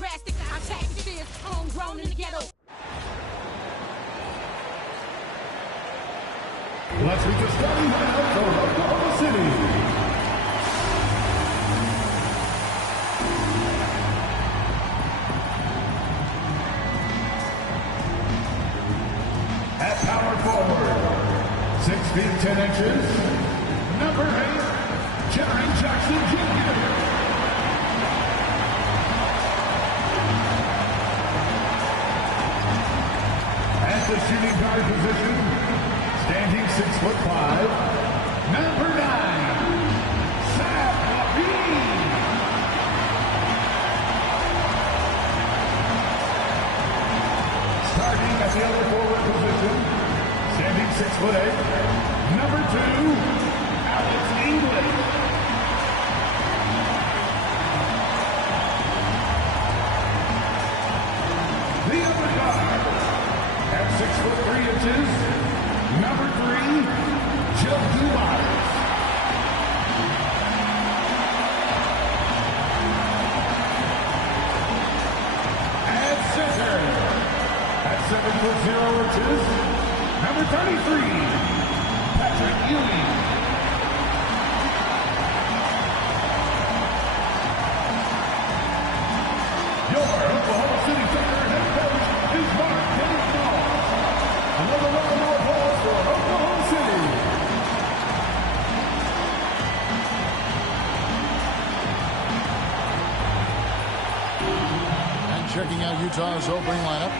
drastic. I'm taking fears, homegrown in the ghetto. Let's meet the starting lineup for Oklahoma City. At power forward, 6 feet 10 inches, number 8, Jackson Jr. At the shooting guard position, standing 6'5", number 9, Sam Levine. Starting at the other forward position, standing 6'8", number 2, Alex English. The other guard, at 6'3", number 3, Joe Dumars. At center, at 7'0", number 33, Patrick Ewing. Your Oklahoma City Thunder head coach is Mark Davis. Another round of applause for Oklahoma City. And checking out Utah's opening lineup,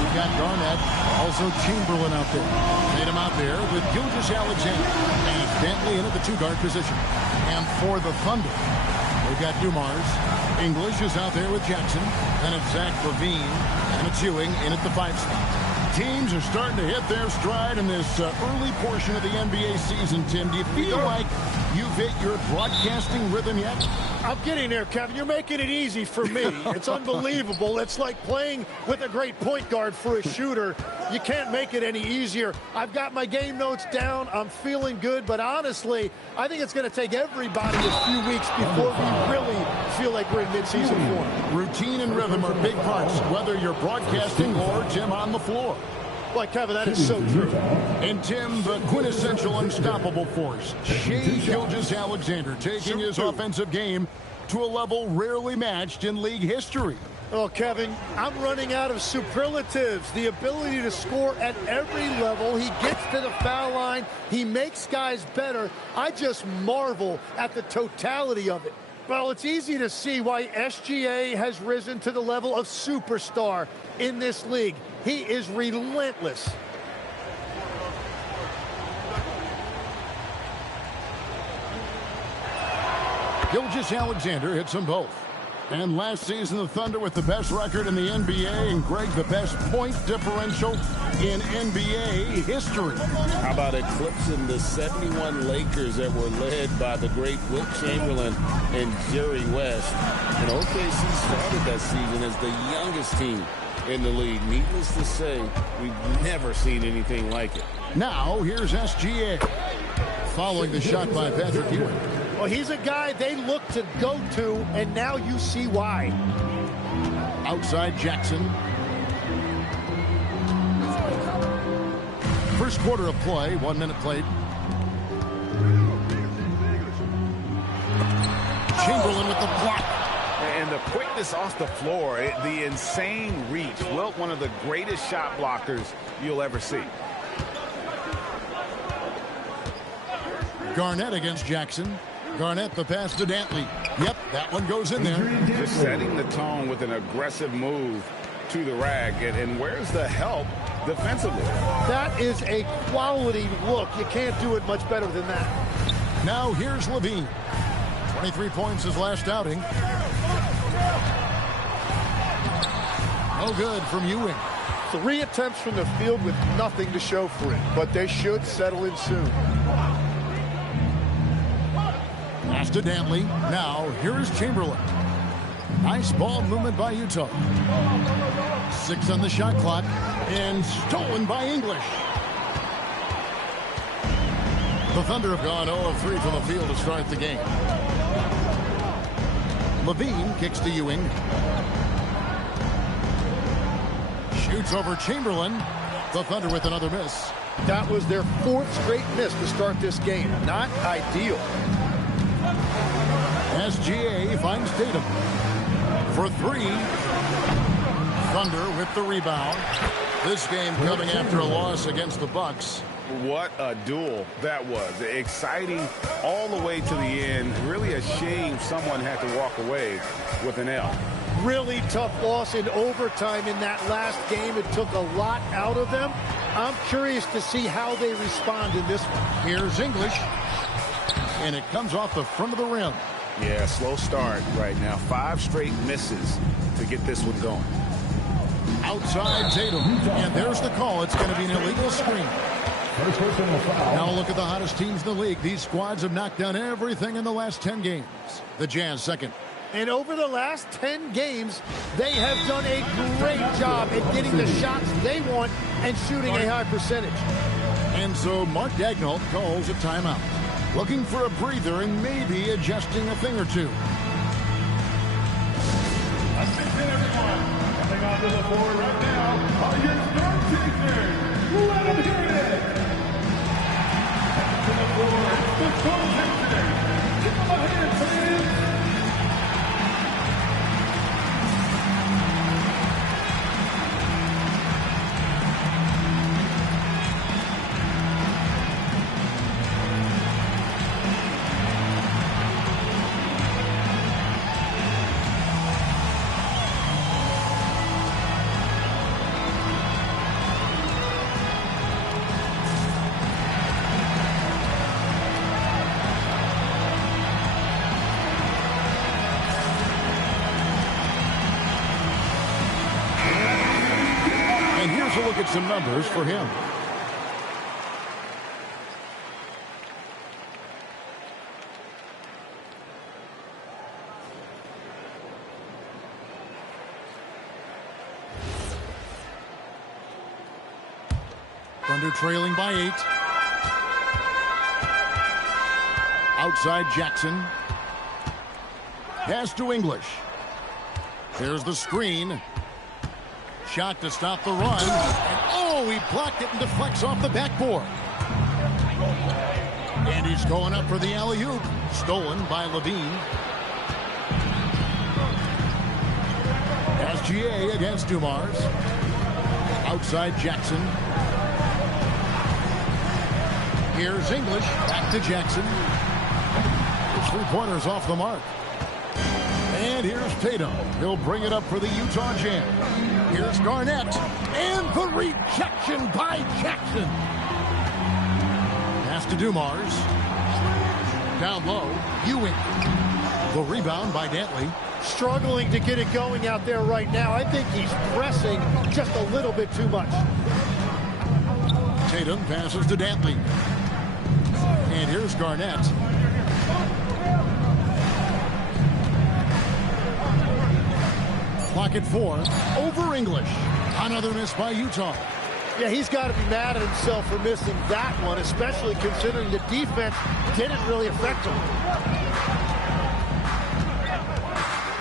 we've got Garnett, also Chamberlain out there. Made him out there with Gilgeous-Alexander and Bentley in at the 2-guard position. And for the Thunder, we've got Dumars. English is out there with Jackson. Then it's Zach LaVine. And it's Ewing in at the 5 spot. Teams are starting to hit their stride in this early portion of the NBA season, Tim. Do you feel like you've hit your broadcasting rhythm yet? I'm getting there, Kevin. You're making it easy for me. It's unbelievable. It's like playing with a great point guard for a shooter. You can't make it any easier. I've got my game notes down. I'm feeling good. But honestly, I think it's going to take everybody a few weeks before we really feel like we're in midseason form. Routine and rhythm are big parts, whether you're broadcasting or, Tim, on the floor. Boy, Kevin, that is so true. And Tim, the quintessential unstoppable force, Shai Gilgeous-Alexander, taking his offensive game to a level rarely matched in league history. Oh, Kevin, I'm running out of superlatives. The ability to score at every level. He gets to the foul line. He makes guys better. I just marvel at the totality of it. Well, it's easy to see why SGA has risen to the level of superstar in this league. He is relentless. Gilgeous-Alexander hits them both. And last season, the Thunder with the best record in the NBA, and Greg, the best point differential in NBA history. How about eclipsing the 71 Lakers that were led by the great Wilt Chamberlain and Jerry West? And OKC started that season as the youngest team in the league. Needless to say, we've never seen anything like it. Now, here's SGA. Following the shot by Patrick Ewing. Well, he's a guy they look to go to, and now you see why. Outside Jackson. First quarter of play, 1 minute played. Chamberlain with the block. And the quickness off the floor, the insane reach. Wilt, one of the greatest shot blockers you'll ever see. Garnett against Jackson. Garnett, the pass to Dantley. Yep, that one goes in there. Just setting the tone with an aggressive move to the rack. And where's the help defensively? That is a quality look. You can't do it much better than that. Now here's LaVine. 23 points his last outing. No good from Ewing. 3 attempts from the field with nothing to show for it, but they should settle in soon. Pass to Dantley. Now, here is Chamberlain. Nice ball movement by Utah. 6 on the shot clock. And stolen by English. The Thunder have gone 0 of 3 from the field to start the game. LaVine kicks to Ewing. Shoots over Chamberlain. The Thunder with another miss. That was their 4th straight miss to start this game. Not ideal. SGA finds Tatum for 3. Thunder with the rebound. This game coming after a loss against the Bucks. What a duel that was. Exciting all the way to the end. Really a shame someone had to walk away with an L. Really tough loss in overtime in that last game. It took a lot out of them. I'm curious to see how they respond in this one. Here's English. And it comes off the front of the rim. Yeah, slow start right now. 5 straight misses to get this one going. Outside Tatum. And there's the call. It's going to be an illegal screen. Now look at the hottest teams in the league. These squads have knocked down everything in the last 10 games. The Jazz second. And over the last 10 games, they have done a great job at getting the shots they want and shooting a high percentage. And so Mark Daigneault calls a timeout. Looking for a breather and maybe adjusting a thing or two. Attention everyone, coming onto the floor right now are your star chasers. Let them hear it. To the floor, it's the star chasers. Give them a hand, please. Look at some numbers for him. Thunder trailing by 8. Outside Jackson. Pass to English. There's the screen. Shot to stop the run. And oh, he blocked it and deflects off the backboard. And he's going up for the alley-oop. Stolen by Levine. SGA against Dumars. Outside Jackson. Here's English. Back to Jackson. His 3-pointers off the mark. And here's Tatum. He'll bring it up for the Utah Jazz. Here's Garnett. And the rejection by Jackson. Pass to Dumars. Down low. Ewing. The rebound by Dantley. Struggling to get it going out there right now. I think he's pressing just a little bit too much. Tatum passes to Dantley. And here's Garnett. Clock at 4. Over English. Another miss by Utah. Yeah, he's got to be mad at himself for missing that one, especially considering the defense didn't really affect him.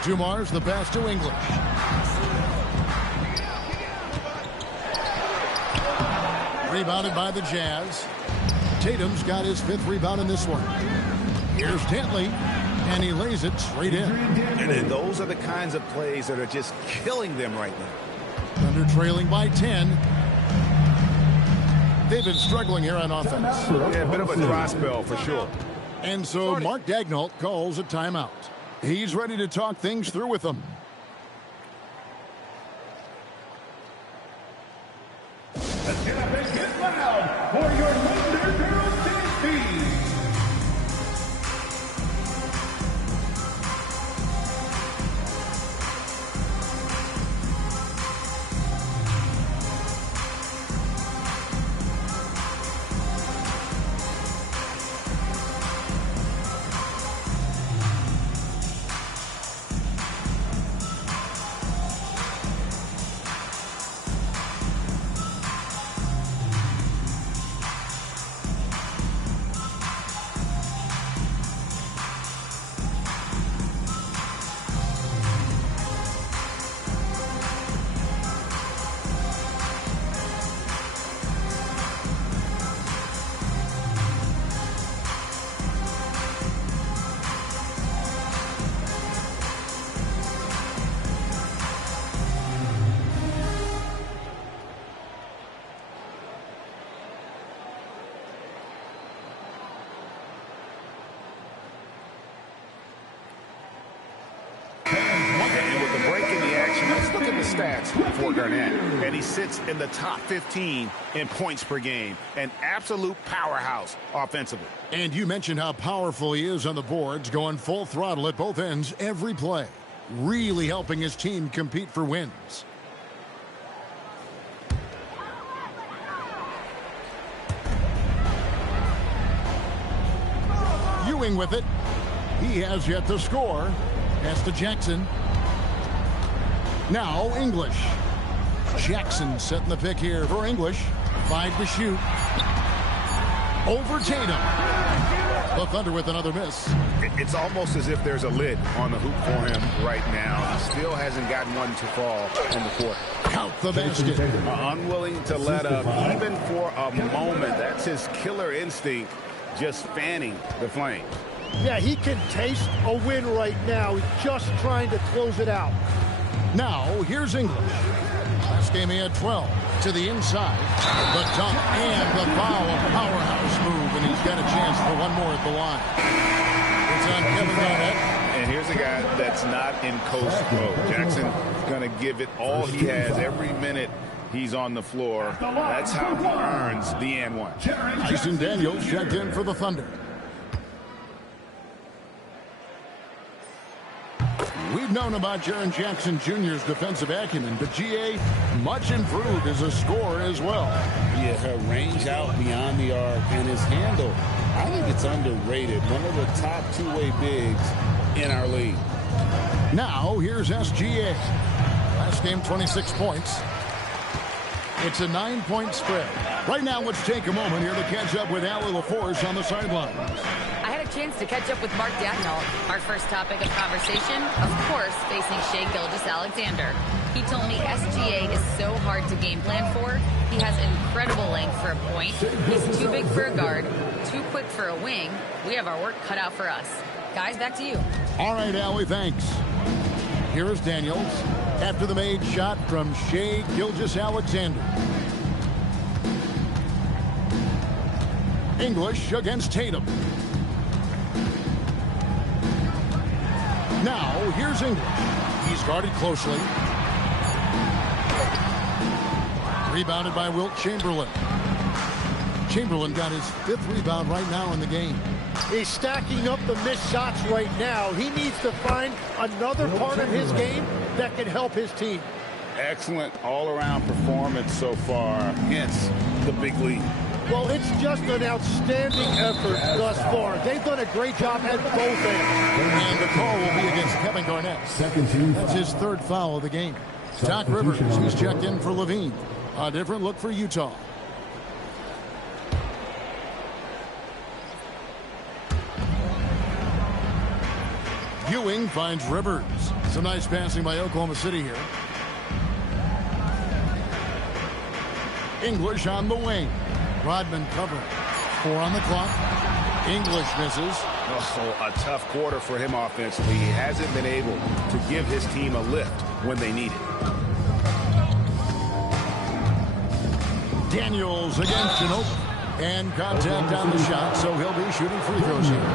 Dumars the pass to English. Rebounded by the Jazz. Tatum's got his 5th rebound in this one. Here's Dantley, and he lays it straight in. And those are the kinds of plays that are just killing them right now. Thunder trailing by 10. They've been struggling here on offense. Yeah, a bit of a dry spell for sure. And so Mark Daigneault calls a timeout. He's ready to talk things through with them. Let's get up and get loud for your Thunder Girls team. points for Garnett, and he sits in the top 15 in points per game. An absolute powerhouse offensively. And you mentioned how powerful he is on the boards, going full throttle at both ends every play. Really helping his team compete for wins. Ewing with it. He has yet to score. Pass to Jackson. Now English. Jackson setting the pick here for English. 5 to shoot. Over Tatum. The Thunder with another miss. It's almost as if there's a lid on the hoop for him right now. He still hasn't gotten one to fall in the court. Count the basket. Unwilling to let up even for a moment. That's his killer instinct, just fanning the flame. Yeah, he can taste a win right now. He's just trying to close it out. Now, here's English. Last game he had 12. To the inside. The dunk and the foul. A powerhouse move, and he's got a chance for one more at the line. It's on Kevin Garnett. And here's a guy that's not in coast mode. Jackson going to give it all he has every minute he's on the floor. That's how he earns the and one. Jason Daniels checked in for the Thunder. We've known about Jaren Jackson Jr.'s defensive acumen, but GA much improved as a scorer as well. Yeah, her range out beyond the arc and his handle, I think it's underrated. One of the top two-way bigs in our league. Now, here's SGA. Last game, 26 points. It's a 9-point spread. Right now, let's take a moment here to catch up with Allie LaForce on the sidelines. I had a chance to catch up with Mark Dagnall. Our first topic of conversation, of course, facing Shai Gilgeous-Alexander. He told me SGA is so hard to game plan for. He has incredible length for a point. He's too big for a guard, too quick for a wing. We have our work cut out for us. Guys, back to you. All right, Allie, thanks. Here is Daniels after the made shot from Shai Gilgeous-Alexander. English against Tatum. Now, here's English. He's guarded closely. Rebounded by Wilt Chamberlain. Chamberlain got his 5th rebound right now in the game. He's stacking up the missed shots right now. He needs to find another part of his game that can help his team. Excellent all-around performance so far, hence the big lead. Well, it's just an outstanding effort thus far. They've done a great job at both ends. And the call will be against Kevin Garnett. That's his 3rd foul of the game. Doc Rivers, he's checked in for Levine. A different look for Utah. Ewing finds Rivers. Some nice passing by Oklahoma City here. English on the wing. Rodman covering. 4 on the clock. English misses. Also, a tough quarter for him offensively. He hasn't been able to give his team a lift when they need it. Daniels against Ginobili. And contact on the shot, so he'll be shooting free throws here.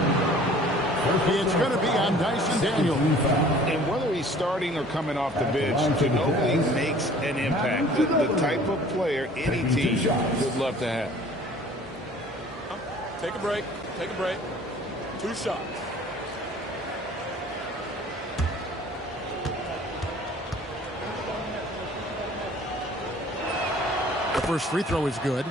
It's going to be on Dyson Daniels. And whether he's starting or coming off the bench, Ginobili makes an impact. The type of player any team would love to have. Take a break. Take a break. 2 shots. The first free throw is good.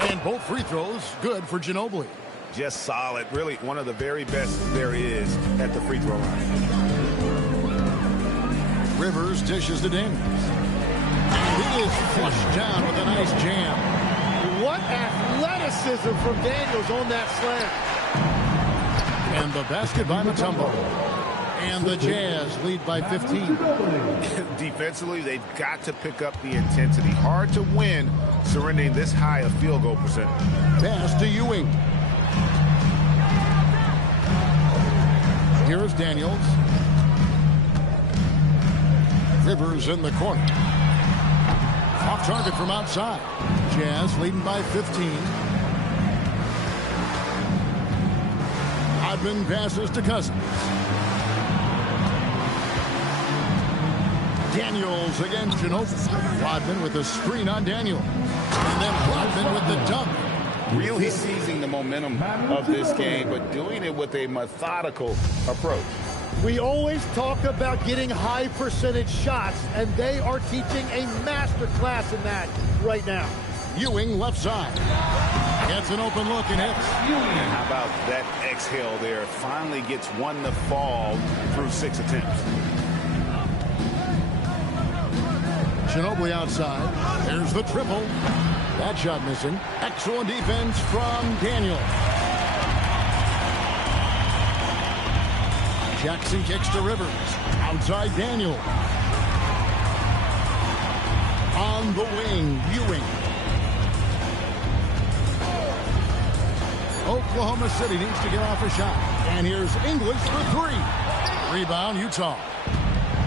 And both free throws good for Ginobili. Just solid. Really one of the very best there is at the free throw line. Rivers dishes it in. And he is flushed down with a nice jam. What athleticism from Daniels on that slam. And the basket by Mutombo. And the Jazz lead by 15. Defensively, they've got to pick up the intensity. Hard to win surrendering this high a field goal percentage. Pass to Ewing. Here's Daniels. Rivers in the corner. Off target from outside. Jazz leading by 15. Rodman passes to Cousins. Daniels against Ginobili. Rodman with a screen on Daniels. And then Rodman with the dunk. Really seizing the momentum of this game, but doing it with a methodical approach. We always talk about getting high percentage shots, and they are teaching a master class in that right now. Ewing left side. Gets an open look and hits. And how about that exhale there? Finally gets one to fall through 6 attempts. Ginobili outside. There's the triple. That shot missing. Excellent defense from Daniel. Jackson kicks to Rivers. Outside Daniel. On the wing, Ewing. Oklahoma City needs to get off a shot. And here's English for 3. Rebound, Utah.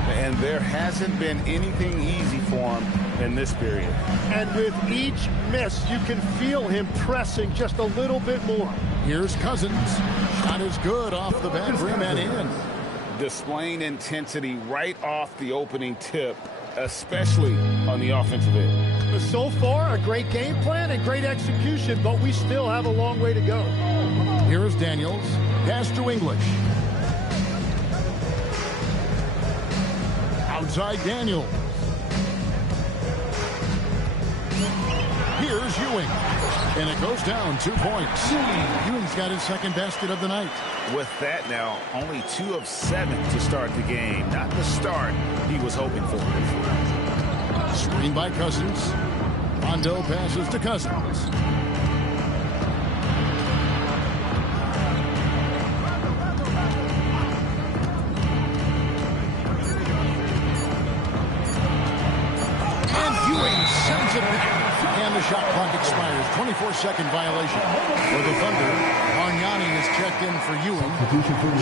And there hasn't been anything easy for him in this period. And with each miss, you can feel him pressing just a little bit more. Here's Cousins. Shot is good off the back rim and in. Displaying intensity right off the opening tip, especially on the offensive end. So far, a great game plan and great execution, but we still have a long way to go. Here is Daniels. Pass to English. Outside Daniel. Here's Ewing. And it goes down 2 points. Ewing's got his second basket of the night. With that now, only 2 of 7 to start the game. Not the start he was hoping for. Screen by Cousins. Rondo passes to Cousins. Sends it back. And the shot clock expires. 24-second violation. For the Thunder, Argnani is checked in for Ewing.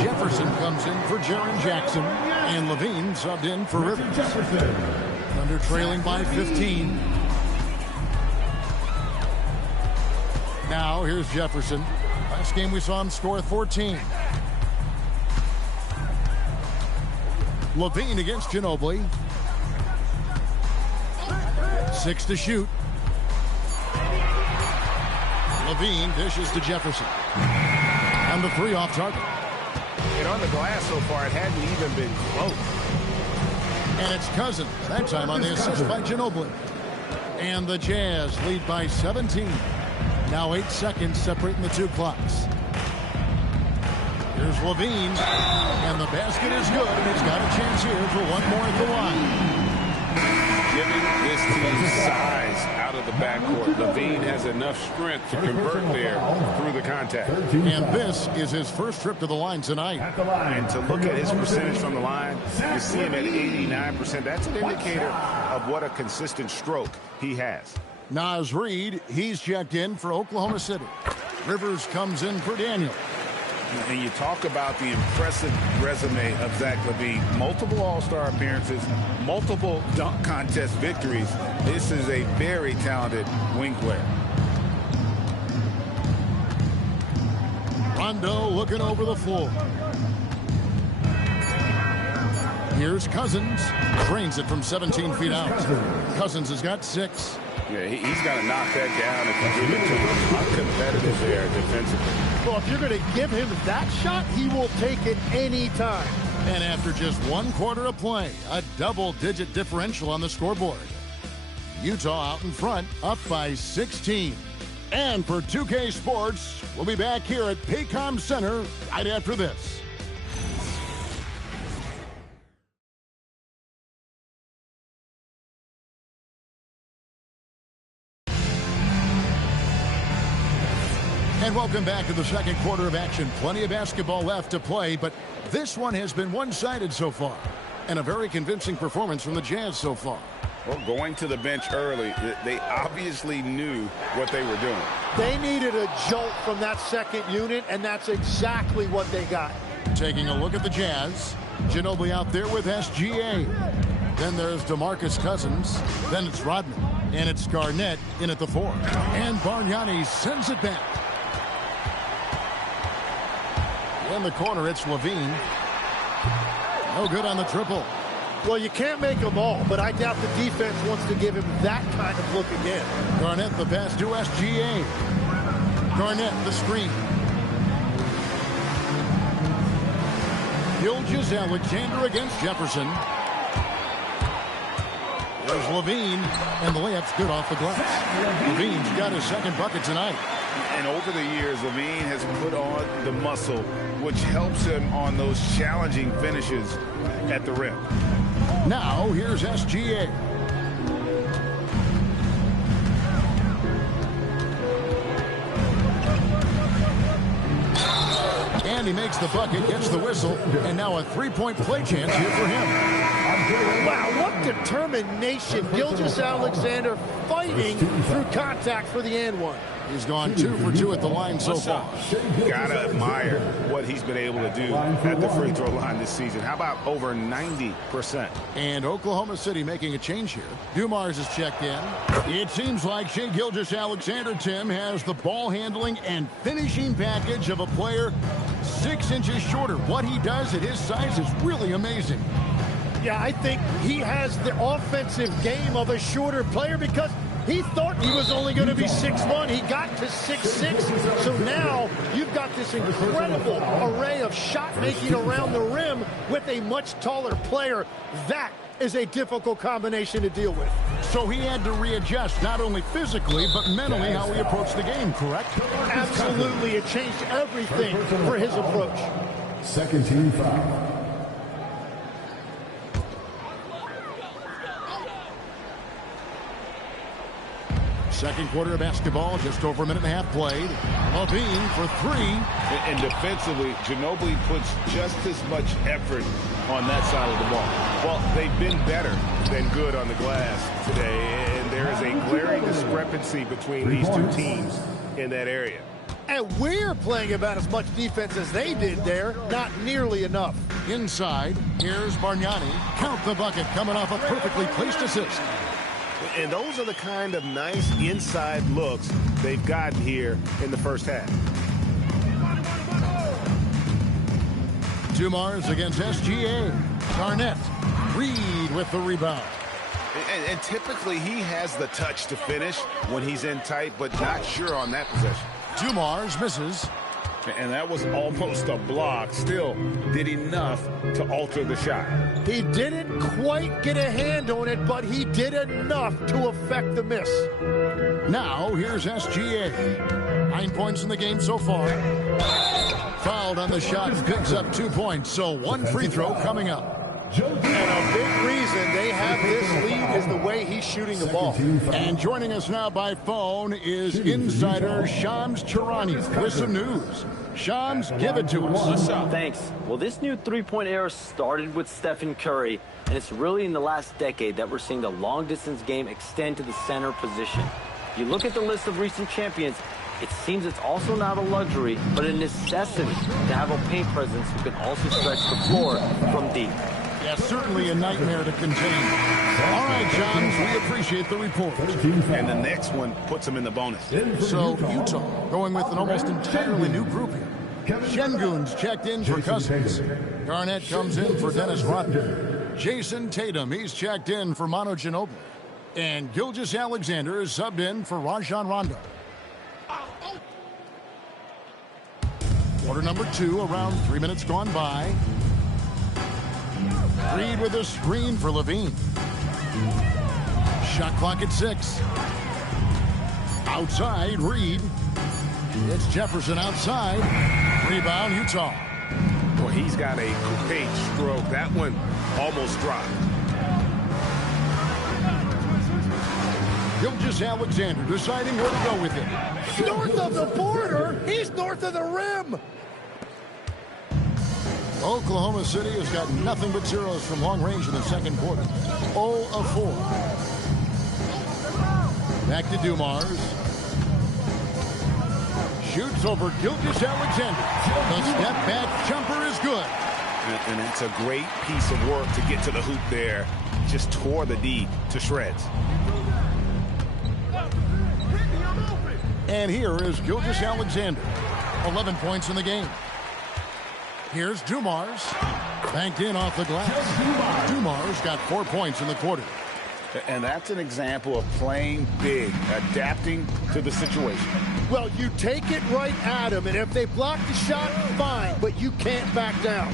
Jefferson comes in for Jaren Jackson. And Levine subbed in for Rivers. Thunder trailing by 15. Now here's Jefferson. Last game we saw him score 14. Levine against Ginobili. 6 to shoot. Levine dishes to Jefferson. And the 3 off target. And on the glass so far, it hadn't even been close. And it's Cousins. That time on the assist by Ginobili. And the Jazz lead by 17. Now 8 seconds separating the 2 clocks. Here's Levine. And the basket is good. And it's got a chance here for one more at the line. Giving this team size out of the backcourt. Levine has enough strength to convert there through the contact. And this is his first trip to the line tonight. And to look at his percentage from the line, you see him at 89%. That's an indicator of what a consistent stroke he has. Naz Reid, he's checked in for Oklahoma City. Rivers comes in for Daniel. And you talk about the impressive resume of Zach LaVine. Multiple All-Star appearances, multiple dunk contest victories. This is a very talented wing player. Rondo looking over the floor. Here's Cousins. Drains it from 17 feet out. Cousins has got 6. Yeah, he's got to knock that down if you give it to him. Uncompetitive there defensively. Well, if you're going to give him that shot, he will take it any time. And after just 1 quarter of play, a double-digit differential on the scoreboard. Utah out in front, up by 16. And for 2K Sports, we'll be back here at Paycom Center right after this. And welcome back to the second quarter of action. Plenty of basketball left to play, but this one has been one-sided so far. And a very convincing performance from the Jazz so far. Well, going to the bench early, they obviously knew what they were doing. They needed a jolt from that second unit, and that's exactly what they got. Taking a look at the Jazz. Ginobili out there with SGA. Then there's DeMarcus Cousins. Then it's Rodman. And it's Garnett in at the 4. And Bargnani sends it back. In the corner, it's Levine. No good on the triple. Well, you can't make them all, but I doubt the defense wants to give him that kind of look again. Garnett the pass to SGA. Garnett the screen. Gilgeous-Alexander against Jefferson. There's Levine, and the layup's good off the glass. Levine's got his second bucket tonight. And over the years, Levine has put on the muscle, which helps him on those challenging finishes at the rim. Now, here's SGA. And he makes the bucket, gets the whistle, and now a three-point play chance here for him. Wow, what determination. Gilgeous-Alexander fighting through contact for the and one. He's gone 2 for 2 at the line so far. Gotta admire what he's been able to do at the free throw line this season. How about over 90%? And Oklahoma City making a change here. Dumars is checked in. It seems like Shai Gilgeous-Alexander, Tim, has the ball handling and finishing package of a player 6 inches shorter. What he does at his size is really amazing. Yeah, I think he has the offensive game of a shorter player because he thought he was only going to be 6'1". He got to 6'6". So now you've got this incredible array of shot making around the rim with a much taller player. That is a difficult combination to deal with. So he had to readjust not only physically but mentally how he approached the game, correct? Absolutely. It changed everything for his approach. Second team foul. Second quarter of basketball, just over a minute and a half played. Levine for 3. And defensively, Ginobili puts just as much effort on that side of the ball. Well, they've been better than good on the glass today, and there is a glaring discrepancy between these two teams in that area. And we're playing about as much defense as they did there. Not nearly enough. Inside, here's Bargnani. Count the bucket coming off a perfectly placed assist. And those are the kind of nice inside looks they've gotten here in the first half. Dumars against SGA. Garnett. Reed with the rebound. And typically he has the touch to finish when he's in tight, but not sure on that possession. Dumars misses. And that was almost a block. Still did enough to alter the shot. He didn't quite get a hand on it, but he did enough to affect the miss. Now, here's SGA. 9 points in the game so far. Fouled on the shot, picks up 2 points, so 1 free throw coming up. And a big reason they have this lead is the way he's shooting the ball. And joining us now by phone is insider Shams Charania with some news. Shams, give it to us. Thanks. Well, this new three-point era started with Stephen Curry, and it's really in the last decade that we're seeing the long-distance game extend to the center position. You look at the list of recent champions, it seems it's also not a luxury, but a necessity to have a paint presence who can also stretch the floor from deep. Yeah, certainly a nightmare to contain. All right, Johns, we appreciate the report. And the next one puts him in the bonus. So, Utah going with an almost entirely new group here. Şengün's checked in for Cousins. Garnett comes in for Dennis Rodman. Jason Tatum, he's checked in for Manu Ginobili. And Gilgeous-Alexander is subbed in for Rajon Rondo. Quarter number 2, around 3 minutes gone by. Reed with a screen for Levine. Shot clock at 6. Outside, Reed. It's Jefferson outside. Rebound, Utah. Well, he's got a great stroke. That one almost dropped. Gilgeous-Alexander deciding where to go with it. North of the border, he's north of the rim. Oklahoma City has got nothing but zeros from long range in the second quarter. 0 of 4. Back to Dumars. Shoots over Gilgeous-Alexander. The step back jumper is good. And that's a great piece of work to get to the hoop there. Just tore the D to shreds. And here is Gilgeous-Alexander. 11 points in the game. Here's Dumars. Banked in off the glass. Dumars got 4 points in the quarter. And that's an example of playing big, adapting to the situation. Well, you take it right at him, and if they block the shot, fine, but you can't back down.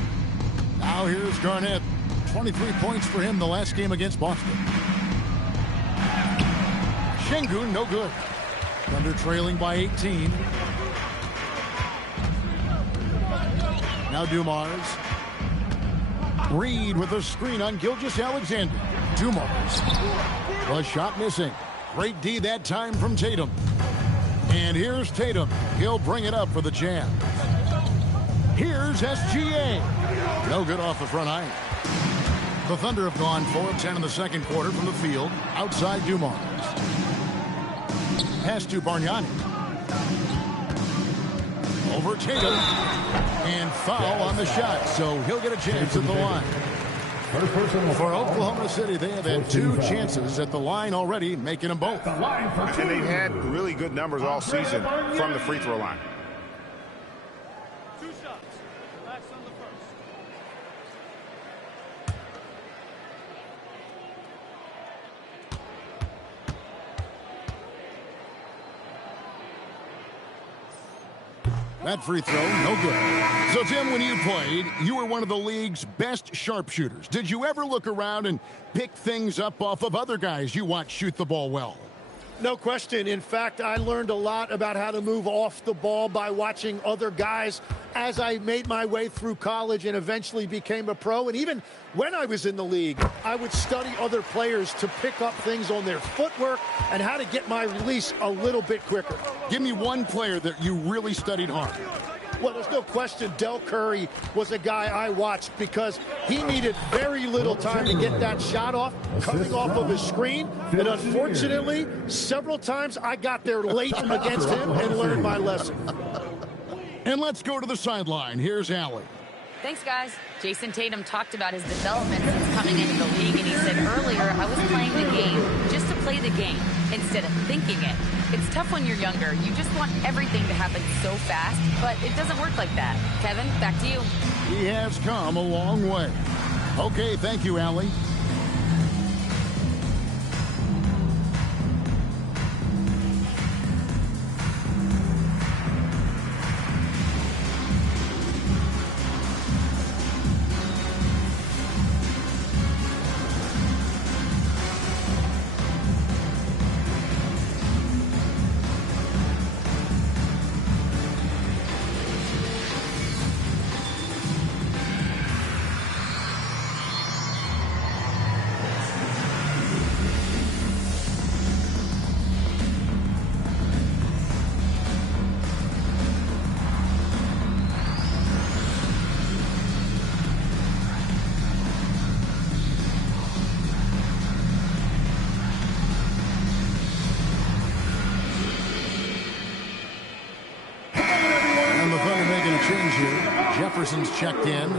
Now here's Garnett. 23 points for him the last game against Boston. Şengün, no good. Thunder trailing by 18. Now Dumars. Reed with a screen on Gilgeous-Alexander. Dumars. A shot missing. Great D that time from Tatum. And here's Tatum. He'll bring it up for the Jam. Here's SGA. No good off the front iron. The Thunder have gone 4 of 10 in the second quarter from the field. Outside Dumars. Pass to Bargnani. Over Tatum. And foul on the shot, so he'll get a chance at the line. For Oklahoma City, they have had 2 chances at the line already, making them both. And they've had really good numbers all season from the free throw line. 2 shots. Relax on the first. That free throw, no good. So, Tim, when you played, you were one of the league's best sharpshooters. Did you ever look around and pick things up off of other guys you watch shoot the ball well? No question. In fact, I learned a lot about how to move off the ball by watching other guys as I made my way through college and eventually became a pro. And even when I was in the league, I would study other players to pick up things on their footwork and how to get my release a little bit quicker. Give me one player that you really studied hard. Well, there's no question Del Curry was a guy I watched because he needed very little time to get that shot off, coming off of his screen. And unfortunately, several times I got there late against him and learned my lesson. And let's go to the sideline. Here's Allie. Thanks, guys. Jason Tatum talked about his development since coming into the league, and he said earlier, I was playing the game just to play the game instead of thinking it. It's tough when you're younger. You just want everything to happen so fast, but it doesn't work like that. Kevin, back to you. He has come a long way. Okay, thank you, Allie. Jefferson's checked in.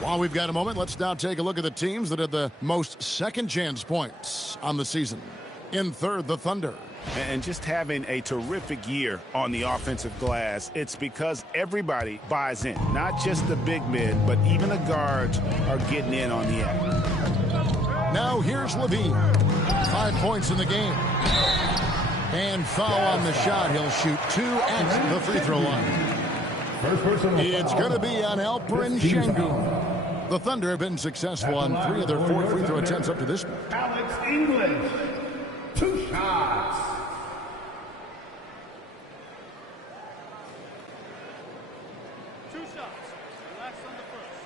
While we've got a moment, let's now take a look at the teams that had the most second-chance points on the season. In third, the Thunder. And just having a terrific year on the offensive glass, it's because everybody buys in. Not just the big men, but even the guards are getting in on the act. Now here's Levine. 5 points in the game. And foul on the shot. He'll shoot 2 at the free throw line. It's going to be on Alperen Şengün. The Thunder have been successful on 3 of their 4 free throw attempts up to this point. Alex English, 2 shots. Relax on the first.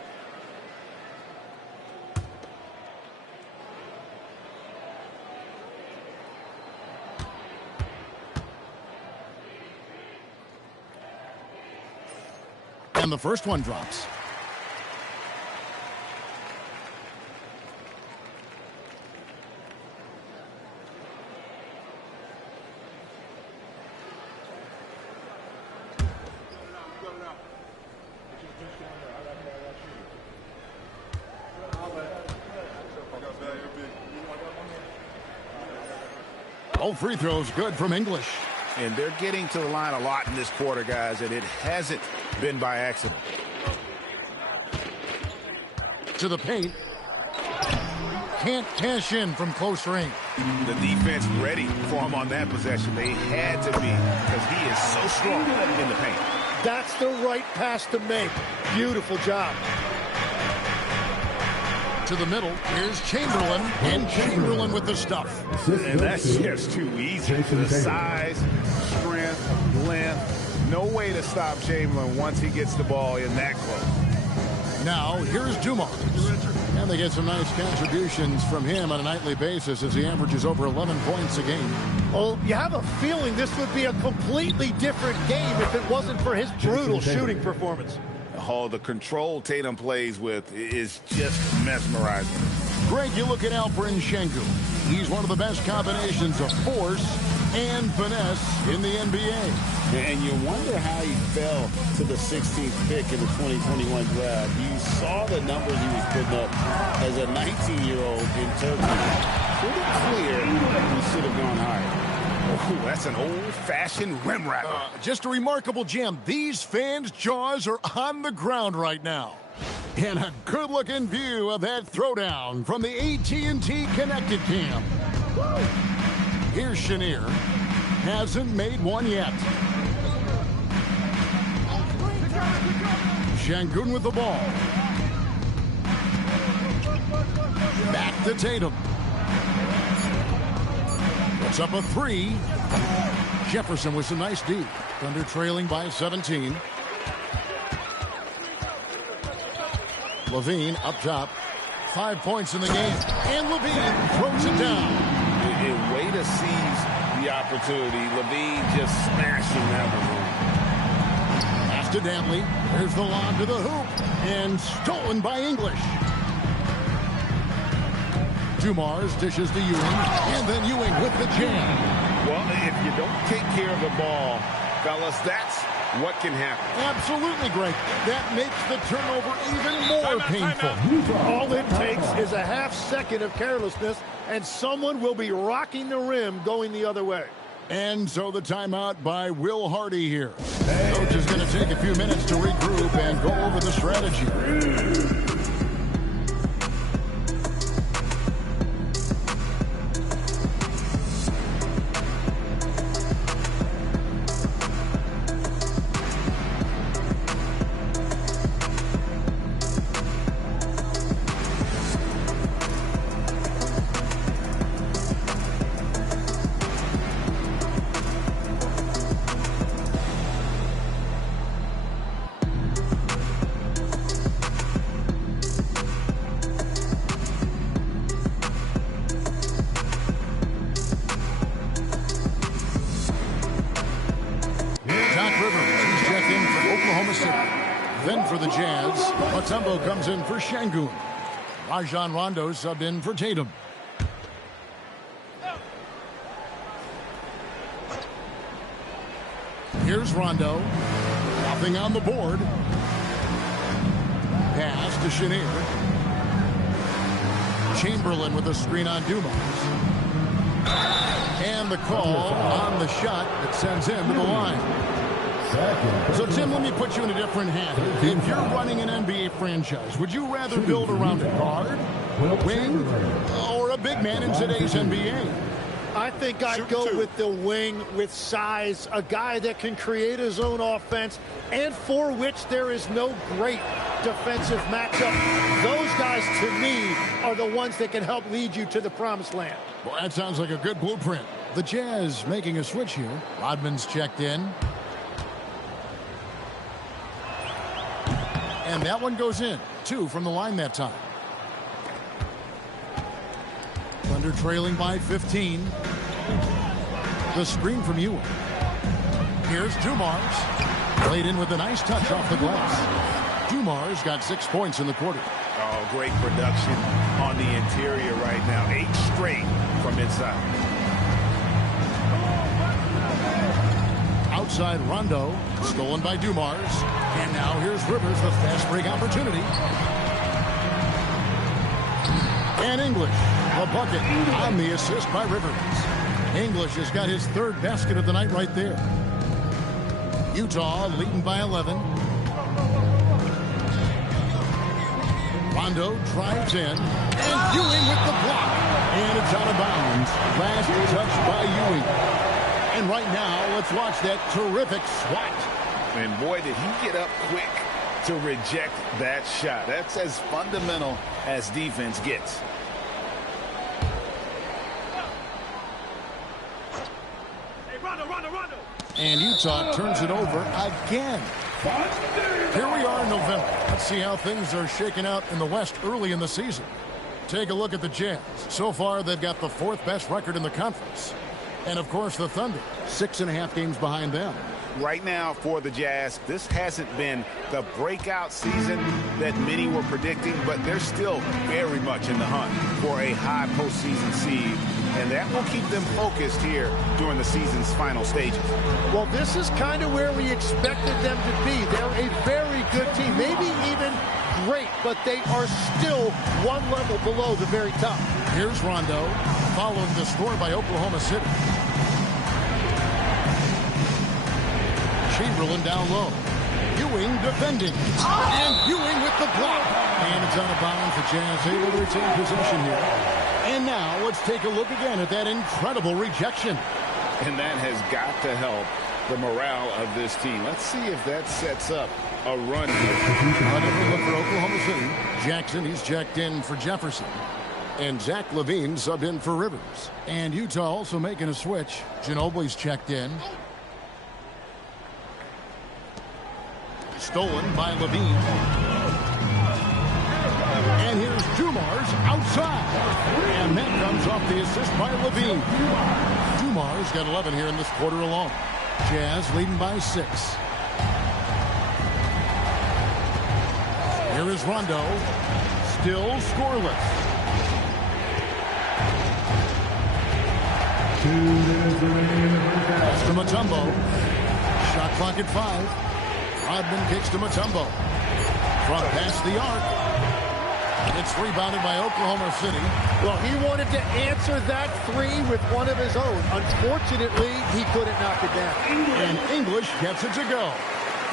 And the first one drops. Both free throws good from English. And they're getting to the line a lot in this quarter, guys, and it hasn't been by accident. To the paint. Can't cash in from close range. The defense ready for him on that possession. They had to be, because he is so strong in the paint. That's the right pass to make. Beautiful job. To the middle, here's Chamberlain, and Chamberlain with the stuff. And that's just too easy. The size, strength, length, no way to stop Chamberlain once he gets the ball in that close. Now, here's Dumas. And they get some nice contributions from him on a nightly basis as he averages over 11 points a game. Well, you have a feeling this would be a completely different game if it wasn't for his brutal shooting performance. Oh, the control Tatum plays with is just mesmerizing. Greg, you look at Alperen Sengun. He's one of the best combinations of force and finesse in the NBA. And you wonder how he fell to the 16th pick in the 2021 draft. You saw the numbers he was putting up as a 19-year-old in Turkey. Pretty clear he should have gone higher. Oh, that's an old-fashioned rim wrapper. Just a remarkable gem. These fans' jaws are on the ground right now. And a good-looking view of that throwdown from the AT&T Connected Cam. Here's Chenier. Hasn't made one yet. Sengun with the ball. Back to Tatum. Puts up a three. Jefferson with some nice D. Thunder trailing by 17. Levine up top. 5 points in the game. And Levine throws it down. A way to seize the opportunity. Levine just smashing that one. Pass to Dantley. There's the lob to the hoop. And stolen by English. Dumars dishes to Ewing. And then Ewing with the jam. Well, if you don't take care of the ball, fellas, that's what can happen. Absolutely, Greg. That makes the turnover even more painful. All it takes is a half second of carelessness, and someone will be rocking the rim going the other way. And so the timeout by Will Hardy here. Coach is going to take a few minutes to regroup and go over the strategy. Comes in for Sengun. Rajon Rondo subbed in for Tatum. Here's Rondo. Nothing on the board. Pass to Chenier. Chamberlain with a screen on Dumas. And the call on the shot that sends him to the line. So, Tim, let me put you in a different hand. If you're running an NBA franchise, would you rather build around a guard, wing, or a big man in today's NBA? I think I'd go with the wing with size, a guy that can create his own offense, and for which there is no great defensive matchup. Those guys, to me, are the ones that can help lead you to the promised land. Well, that sounds like a good blueprint. The Jazz making a switch here. Rodman's checked in. And that one goes in. 2 from the line that time. Thunder trailing by 15. The screen from Ewing. Here's Dumars. Played in with a nice touch off the glass. Dumars got 6 points in the quarter. Oh, great production on the interior right now. 8 straight from inside. Outside Rondo, stolen by Dumars. And now here's Rivers, the fast break opportunity. And English, the bucket on the assist by Rivers. English has got his third basket of the night right there. Utah leading by 11. Rondo drives in, and Ewing with the block. And it's out of bounds. Last touch by Ewing. And right now, let's watch that terrific swat. And boy, did he get up quick to reject that shot. That's as fundamental as defense gets. Hey, Rondo, Rondo, Rondo. And Utah turns it over again. Here we are in November. Let's see how things are shaking out in the West early in the season. Take a look at the Jazz. So far, they've got the 4th best record in the conference. And, of course, the Thunder, 6.5 games behind them. Right now for the Jazz, this hasn't been the breakout season that many were predicting, but they're still very much in the hunt for a high postseason seed, and that will keep them focused here during the season's final stages. Well, this is kind of where we expected them to be. They're a very good team, maybe even great, but they are still one level below the very top. Here's Rondo, following the score by Oklahoma City. Chamberlain down low. Ewing defending. And Ewing with the block. And it's out of bounds. The Jazz able to retain possession here. And now let's take a look again at that incredible rejection. And that has got to help the morale of this team. Let's see if that sets up a run here. Another look for Oklahoma City. Jackson, he's checked in for Jefferson. And Zach LaVine subbed in for Rivers. And Utah also making a switch. Ginobili's checked in. Stolen by LaVine. And here's Dumars outside. And that comes off the assist by LaVine. Dumars got 11 here in this quarter alone. Jazz leading by 6. Here is Rondo. Still scoreless. Pass to Mutombo. Shot clock at 5. Rodman kicks to Mutombo. From past the arc. It's rebounded by Oklahoma City. Well, he wanted to answer that 3 with one of his own. Unfortunately, he couldn't knock it down. And English gets it to go.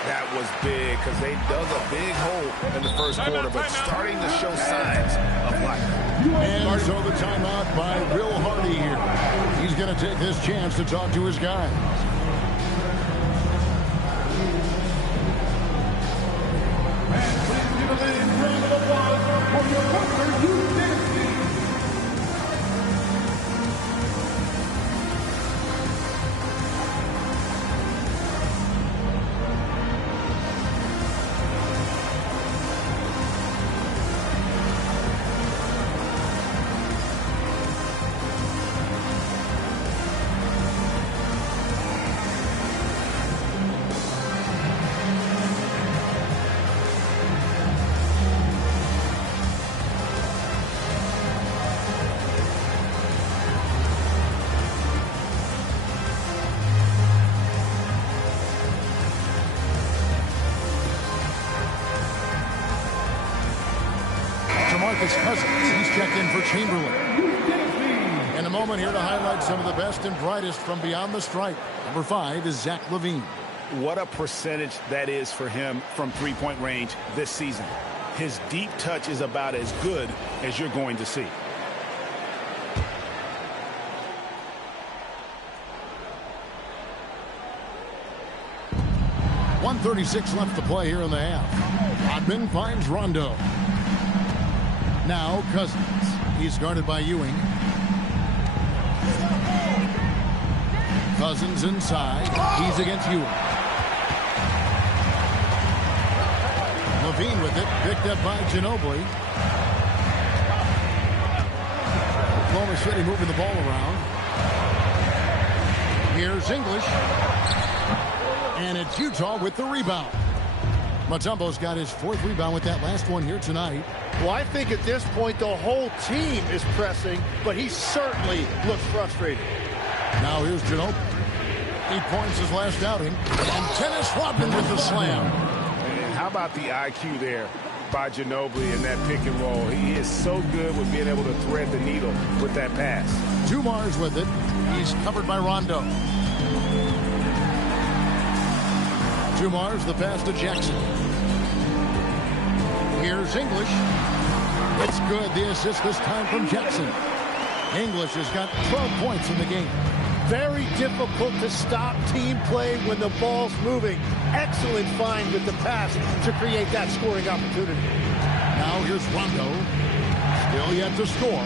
That was big because they dug a big hole in the first quarter, but starting to show signs of life. And so the timeout by Will Hardy here. He's going to take this chance to talk to his guys. Cousins, he's checked in for Chamberlain. In a moment here to highlight some of the best and brightest from beyond the stripe. Number 5 is Zach LaVine. What a percentage that is for him from three-point range this season. His deep touch is about as good as you're going to see. .136 left to play here in the half. Rodman finds Rondo. Now Cousins. He's guarded by Ewing. Cousins inside. He's against Ewing. LaVine with it. Picked up by Ginobili. Oklahoma City moving the ball around. Here's English. And it's Utah with the rebound. Mutombo's got his 4th rebound with that last one here tonight. Well, I think at this point the whole team is pressing, but he certainly looks frustrated. Now here's Ginobili. 8 points his last outing. And Dennis Rodman with the slam. And how about the IQ there? by Ginobili in that pick and roll. He is so good with being able to thread the needle with that pass. Dumar's with it. He's covered by Rondo. Dumar's the pass to Jackson. Here's English. It's good. The assist this time from Jackson. English has got 12 points in the game. Very difficult to stop team play when the ball's moving. Excellent find with the pass to create that scoring opportunity. Now here's Rondo. Still yet to score.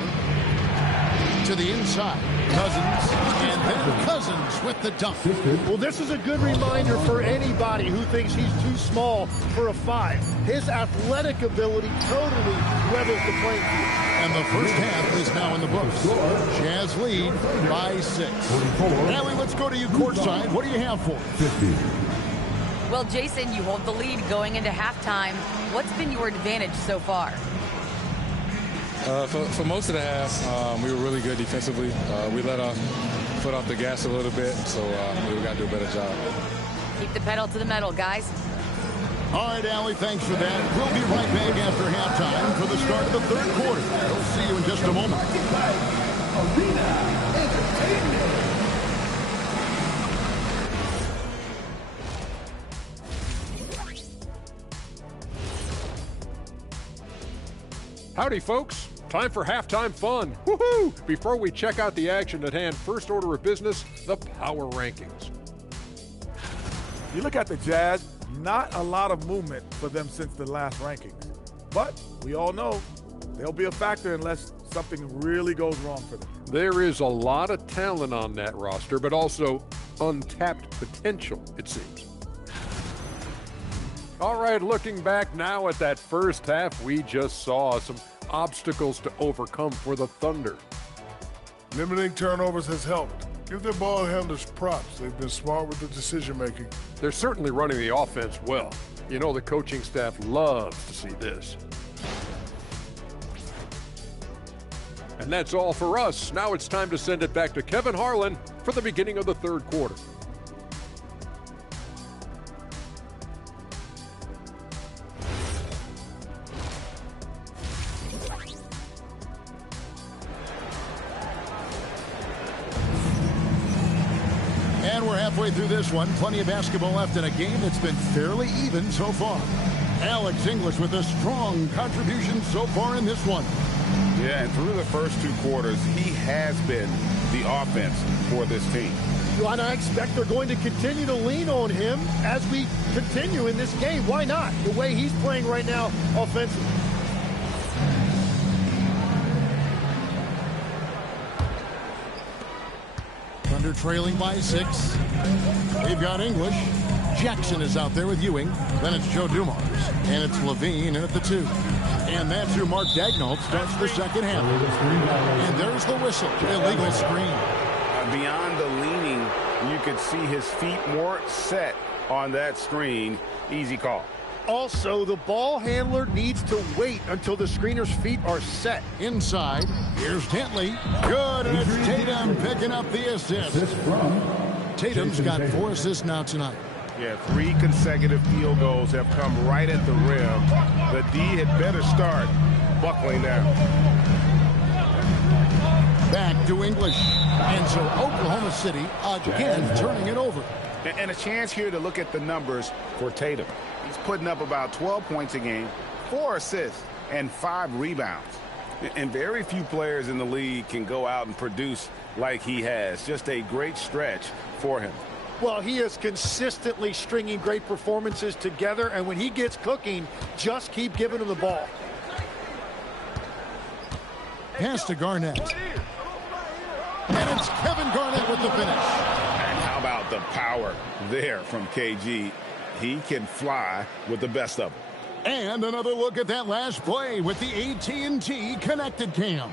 To the inside. Cousins. And then Cousins with the dunk. Well, this is a good reminder for anybody who thinks he's too small for a 5. His athletic ability totally levels the playing field. And the first half is now in the books. Jazz lead by 6. Allie, let's go to you courtside. What do you have for us? Well, Jason, you hold the lead going into halftime. What's been your advantage so far? For most of the half, we were really good defensively. We let our foot off the gas a little bit, so we got to do a better job. Keep the pedal to the metal, guys. All right, Allie, thanks for that. We'll be right back after halftime for the start of the third quarter. We'll see you in just a moment. Arena Entertainment. Howdy, folks. Time for halftime fun. Woohoo! Before we check out the action at hand, first order of business, the power rankings. You look at the Jazz, not a lot of movement for them since the last rankings. But we all know they'll be a factor unless something really goes wrong for them. There is a lot of talent on that roster, but also untapped potential, it seems. All right, looking back now at that first half, we just saw some obstacles to overcome for the Thunder. Limiting turnovers has helped. Give their ball handlers props. They've been smart with the decision-making. They're certainly running the offense well. You know the coaching staff loves to see this. And that's all for us. Now it's time to send it back to Kevin Harlan for the beginning of the third quarter. And we're halfway through this one. Plenty of basketball left in a game that's been fairly even so far. Alex English with a strong contribution so far in this one. Yeah, and through the first 2 quarters, he has been the offense for this team. And I expect they're going to continue to lean on him as we continue in this game. Why not? The way he's playing right now offensively. Thunder trailing by 6. They've got English. Jackson is out there with Ewing. Then it's Joe Dumars. And it's Levine in at the 2. And that's who Mark Daigneault starts the second half. And there's the whistle. Illegal screen. Beyond the leaning, you could see his feet more set on that screen. Easy call. Also, the ball handler needs to wait until the screener's feet are set. Inside, here's Dentley. Good, and it's Tatum picking up the assist. Tatum's got 4 assists now tonight. Yeah, 3 consecutive field goals have come right at the rim. The D had better start buckling down. Back to English. And so Oklahoma City again turning it over. And a chance here to look at the numbers for Tatum. He's putting up about 12 points a game, 4 assists, and 5 rebounds. And very few players in the league can go out and produce like he has. Just a great stretch for him. Well, he is consistently stringing great performances together, and when he gets cooking, just keep giving him the ball. Pass to Garnett. And it's Kevin Garnett with the finish. And how about the power there from KG? He can fly with the best of them. And another look at that last play with the AT&T connected cam.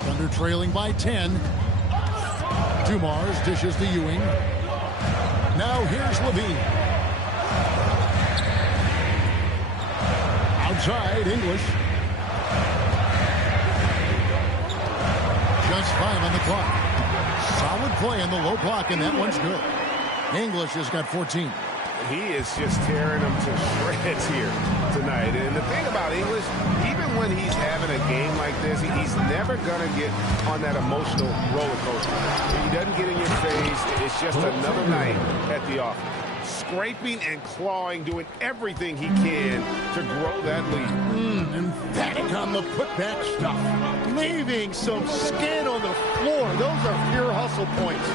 Thunder trailing by 10. Dumars dishes to Ewing. Now here's Levine. Outside, English. Just 5 on the clock. Solid play in the low block, and that one's good. English has got 14. He is just tearing them to shreds here. tonight. And the thing about English, even when he's having a game like this, he's never going to get on that emotional roller coaster. He doesn't get in your face. It's just another night at the office. Scraping and clawing, doing everything he can to grow that lead. Emphatic on the putback stuff. Leaving some skin on the floor. Those are pure hustle points.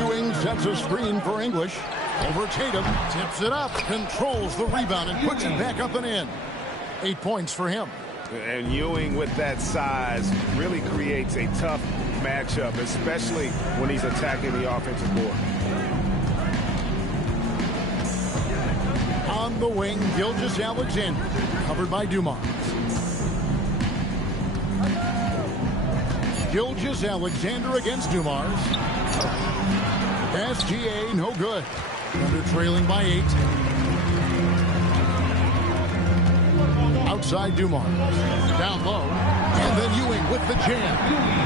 Ewing sets a screen for English. Over Tatum, tips it up, controls the rebound, and puts it back up and in. 8 points for him. And Ewing, with that size, really creates a tough matchup, especially when he's attacking the offensive board. On the wing, Gilgeous-Alexander, covered by Dumars. Gilgeous-Alexander against Dumars. SGA, no good. Under trailing by 8. Outside Dumars. Down low. And then Ewing with the jam.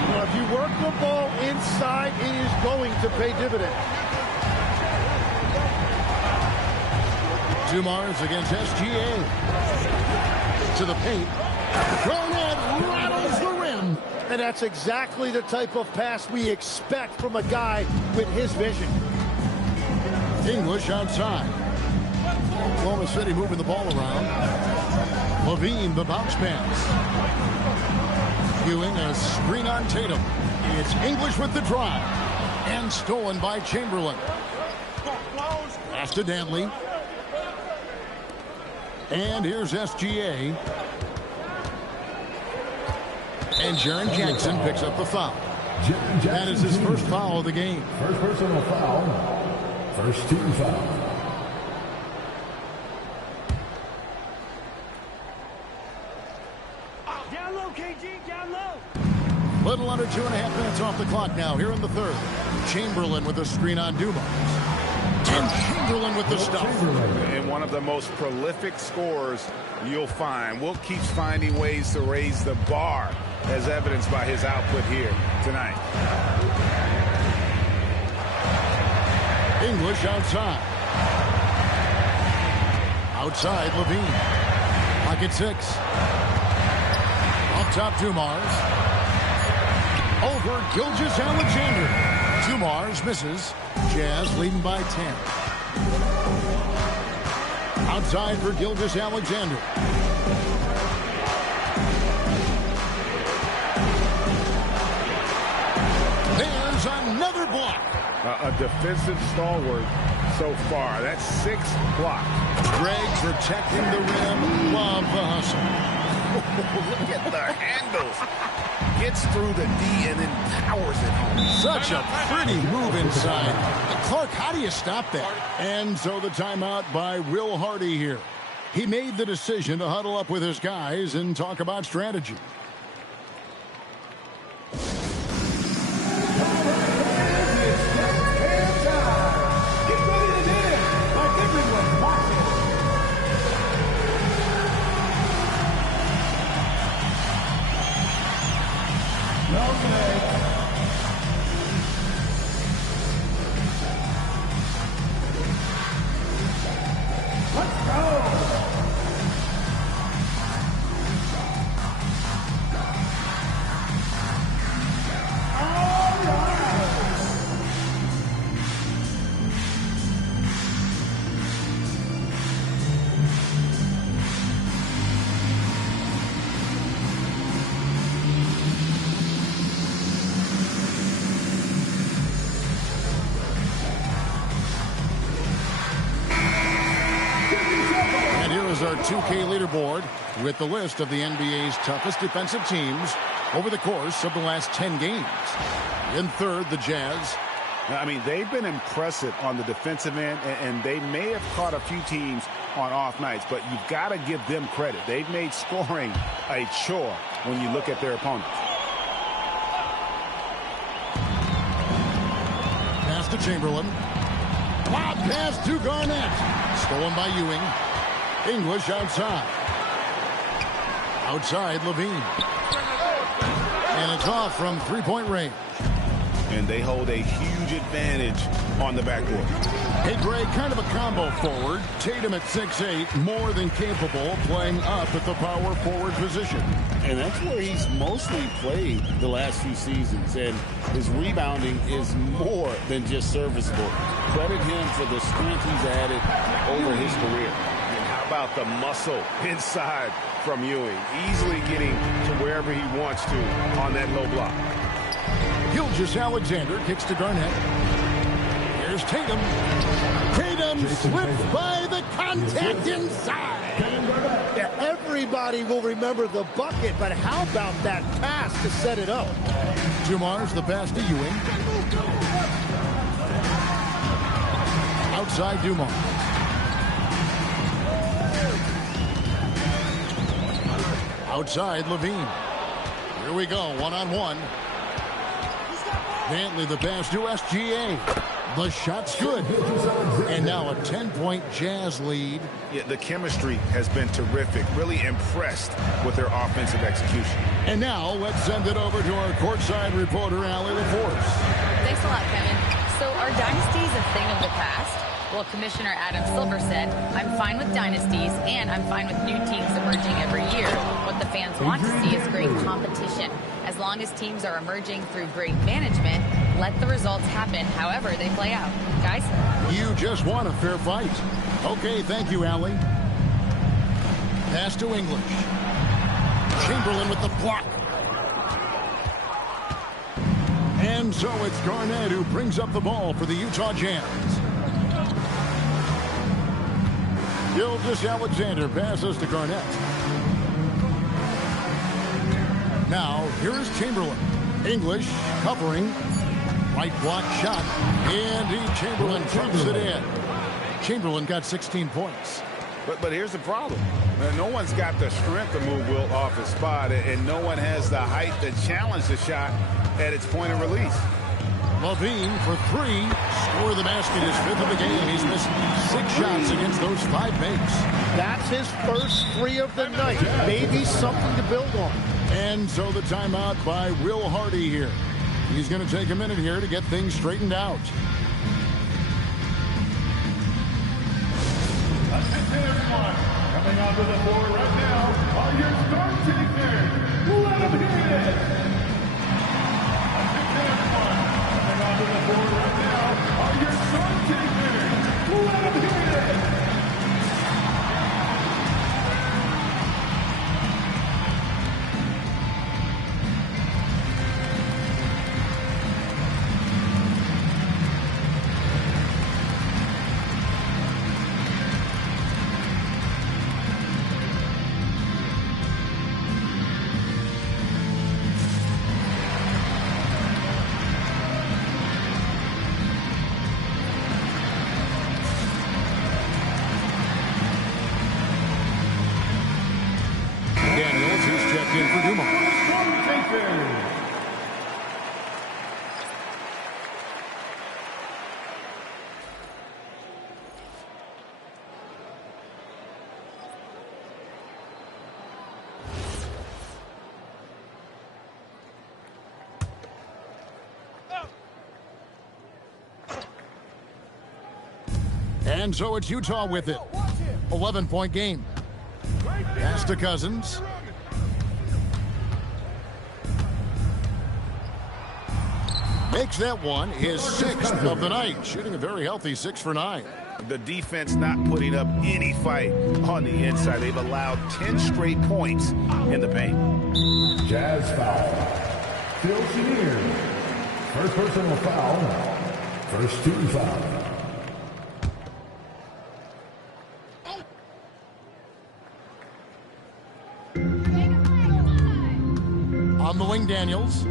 Well, if you work the ball inside, it is going to pay dividends. Dumars against SGA. To the paint. Garnett rattles the rim. And that's exactly the type of pass we expect from a guy with his vision. English outside. Oklahoma City moving the ball around. Levine, the bounce pass. Ewing, a screen on Tatum. It's English with the drive. And stolen by Chamberlain. Pass to Dantley. And here's SGA. And Jaren Jackson picks up the foul. That is his first foul of the game. First personal foul. First team foul. Down low, KG, down low. Little under 2.5 minutes off the clock now here in the third. Chamberlain with a screen on Dumars. And Chamberlain with the stuff. And one of the most prolific scorers you'll find. Wilt keeps finding ways to raise the bar, as evidenced by his output here tonight. English outside. Outside Levine. Pocket 6. Up top Dumars. Over Gilgeous-Alexander. Dumars misses. Jazz leading by 10. Outside for Gilgeous-Alexander. There's another block. A defensive stalwart so far. That's 6 blocks. Greg protecting the rim. Love the hustle. Look at the handles. Gets through the D and then powers it home. Such a pretty move inside. Clark, how do you stop that? And so the timeout by Will Hardy here. He made the decision to huddle up with his guys and talk about strategy. Our 2K leaderboard with the list of the NBA's toughest defensive teams over the course of the last 10 games. In third, the Jazz. I mean, they've been impressive on the defensive end, and they may have caught a few teams on off nights, but you've got to give them credit. They've made scoring a chore when you look at their opponents. Pass to Chamberlain. Lob pass to Garnett. Stolen by Ewing. English outside. Outside Levine. And it's off from three-point range. and they hold a huge advantage on the backcourt. Hey, Greg, kind of a combo forward. Tatum at 6'8", more than capable, playing up at the power forward position. And that's where he's mostly played the last few seasons, and his rebounding is more than just serviceable. Credit him for the strength he's added over his career. And how about the muscle inside from Ewing, easily getting to wherever he wants to on that low block. Gilgeous-Alexander kicks to Garnett. Here's Tatum. Tatum slips by the contact inside. Everybody will remember the bucket, but how about that pass to set it up? Dumar's the pass to Ewing. Outside Dumar. Outside Levine. Here we go, one-on-one. Bentley the pass to SGA. The shot's good. And now a 10-point Jazz lead. Yeah, the chemistry has been terrific. Really impressed with their offensive execution. And now let's send it over to our courtside reporter, Allie LaForce. Thanks a lot, Kevin. So are dynasties a thing of the past? Well, Commissioner Adam Silver said, I'm fine with dynasties, and I'm fine with new teams emerging every year. What the fans want to see is great competition. As long as teams are emerging through great management, let the results happen however they play out. Guys? You just won a fair fight. Okay, thank you, Allie. Pass to English. Chamberlain with the block. And so it's Garnett who brings up the ball for the Utah Jazz. Gilgeous-Alexander passes to Garnett. Now, here is Chamberlain. English covering. Right block shot. And Chamberlain trumps it in. Chamberlain got 16 points. But here's the problem. No one's got the strength to move Wilt off his spot, and no one has the height to challenge the shot at its point of release. Levine for three. Score the basket, his fifth of the game. He's missed 6 shots against those 5 makes. That's his first 3 of the night. Maybe something to build on. And so the timeout by Will Hardy here. He's going to take a minute here to get things straightened out. Attention everyone, coming onto the floor right now are your start takers. Let them hear it. Attention everyone, coming onto the floor right now are your start takers. Let them hear it. Daniels, who's checked in for Dumar. And so it's Utah with it. 11-point game. Pass to Cousins. Makes that one his 6th of the night. Shooting a very healthy 6 for 9. The defense not putting up any fight on the inside. They've allowed 10 straight points in the paint. Jazz foul. Phil Senior. First personal foul. First 2 foul. On the wing, Daniels.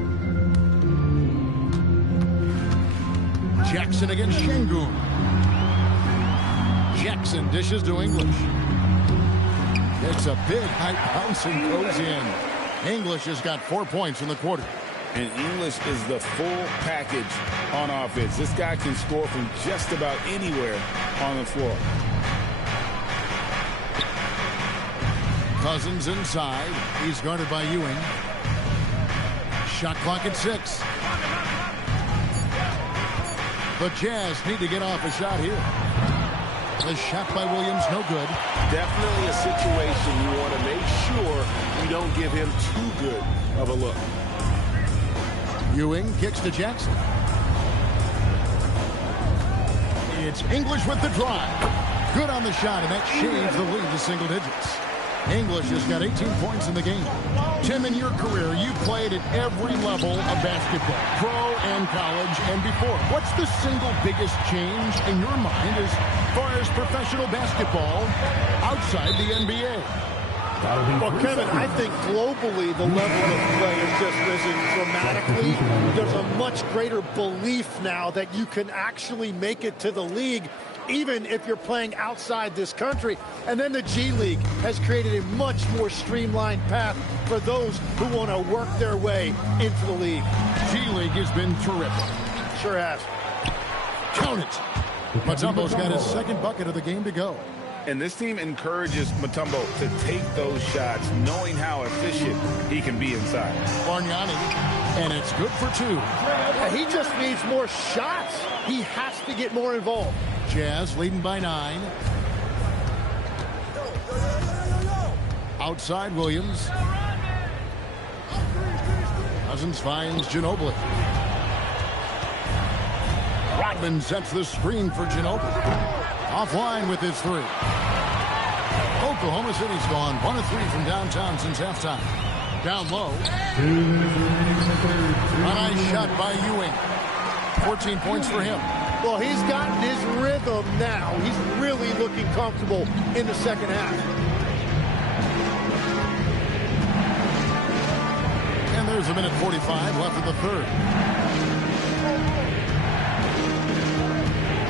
Jackson against Şengün. Jackson dishes to English. It's a big high bounce and goes in. English has got 4 points in the quarter. And English is the full package on offense. This guy can score from just about anywhere on the floor. Cousins inside. He's guarded by Ewing. Shot clock at 6. The Jazz need to get off a shot here. The shot by Williams, no good. Definitely a situation you want to make sure you don't give him too good of a look. Ewing kicks to Jackson. It's English with the drive. Good on the shot, and that shaves the lead to single digits. English has got 18 points in the game. Tim, in your career, you played at every level of basketball, pro and college and before. What's the single biggest change in your mind as far as professional basketball outside the NBA? Well, Kevin, I think globally the level of play has just risen dramatically. There's a much greater belief now that you can actually make it to the league, even if you're playing outside this country. And then the G League has created a much more streamlined path for those who want to work their way into the league. G League has been terrific. Sure has. Count it. Mutombo's got his second bucket of the game to go. And this team encourages Mutombo to take those shots, knowing how efficient he can be inside. Bargnani, and it's good for two. Yeah, he just needs more shots. He has to get more involved. Jazz leading by 9. Outside Williams. Cousins finds Ginobili. Rodman sets the screen for Ginobili. Offline with his 3. Oklahoma City's gone 1 of 3 from downtown since halftime. Down low. A nice shot by Ewing. 14 points for him. Well, he's gotten his rhythm now. He's really looking comfortable in the second half. And there's a minute 45 left in the third.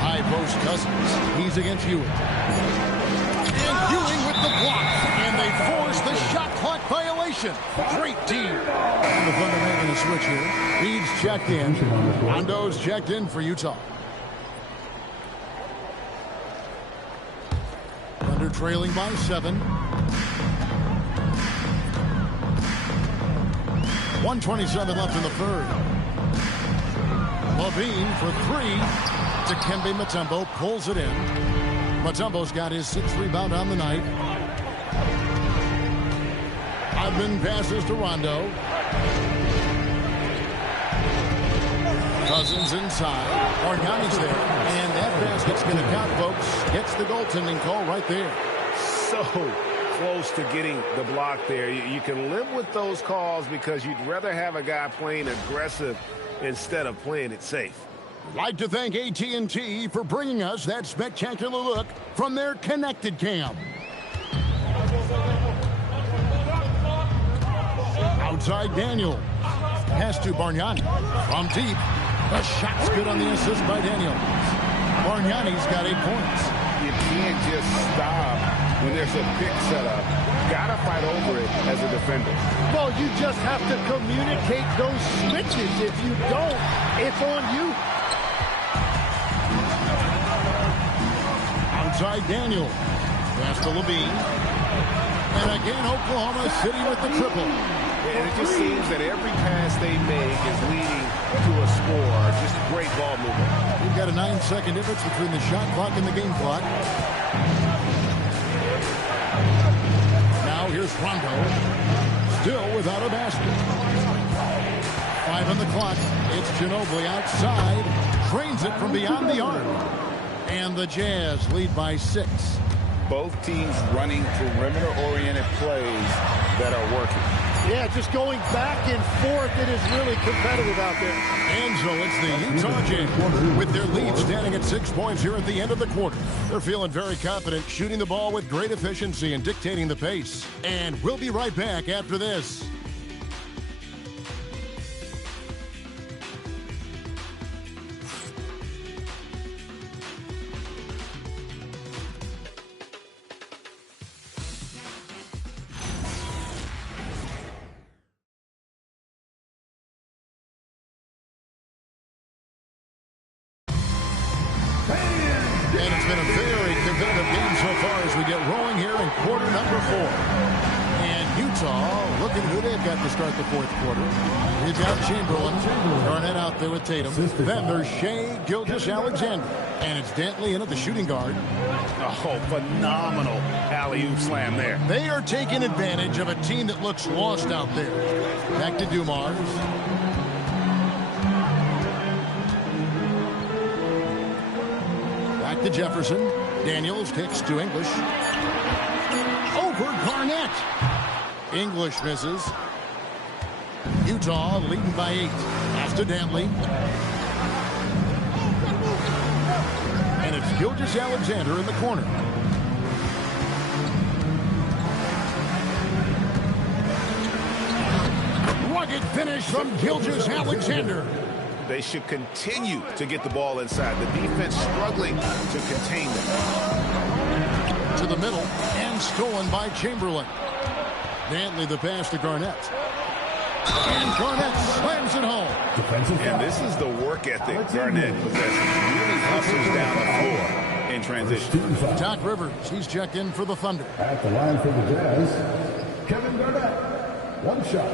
High post Cousins. He's against Ewing. And Ewing with the block. And they force the shot clock violation. Great team. And the Thunder making a switch here. He's checked in. Rondo's checked in for Utah. Thunder trailing by 7. 1:27 left in the third. Levine for 3. Dikembe Mutombo pulls it in. Mutombo's got his 6th rebound on the night. Odman passes to Rondo. Cousins inside. Bargnani's there. And that basket's going to count, folks. Gets the goaltending call right there. So close to getting the block there. You can live with those calls because you'd rather have a guy playing aggressive instead of playing it safe. Like to thank AT&T for bringing us that spectacular look from their connected cam. Outside Daniel. Pass to Bargnani. From deep. The shot's good on the assist by Daniel. Bargnani's got 8 points. You can't just stop when there's a pick set up. Gotta fight over it as a defender. Well, you just have to communicate those switches. If you don't, it's on you. Outside Daniel. Pass to Levine. And again, Oklahoma City with the triple. And it just seems that every pass they make is leading to a score. Just great ball movement. We've got a 9-second difference between the shot clock and the game clock. Now here's Rondo. Still without a basket. 5 on the clock. It's Ginobili outside. Trains it from beyond the arc. And the Jazz lead by 6. Both teams running perimeter-oriented plays that are working. Yeah, just going back and forth. It is really competitive out there. And so it's the Utah Jazz with their lead standing at 6 points here at the end of the quarter. They're feeling very confident, shooting the ball with great efficiency and dictating the pace. And we'll be right back after this. And it's been a very competitive game so far as we get rolling here in quarter number 4. And Utah Utah looking who they've got to start the fourth quarter. We've got Chamberlain. Garnett out there with Tatum. Then there's Shai Gilgeous-Alexander. And it's Dantley in at the shooting guard. Oh, phenomenal alley-oop slam there. They are taking advantage of a team that looks lost out there. Back to Dumars. Back to Jefferson. Daniels kicks to English. Over Garnett. English misses. Utah leading by 8. Pass to Dantley. And it's Gilgeous-Alexander in the corner. Rugged finish from Gilgeous-Alexander. They should continue to get the ball inside. The defense struggling to contain them. To the middle and stolen by Chamberlain. Dantley the pass to Garnett. And Garnett slams it home. And this is the work ethic Garnett possesses. Really hustles down the floor in transition. Doc Rivers, he's checked in for the Thunder. At the line for the Jazz, Kevin Garnett. One shot.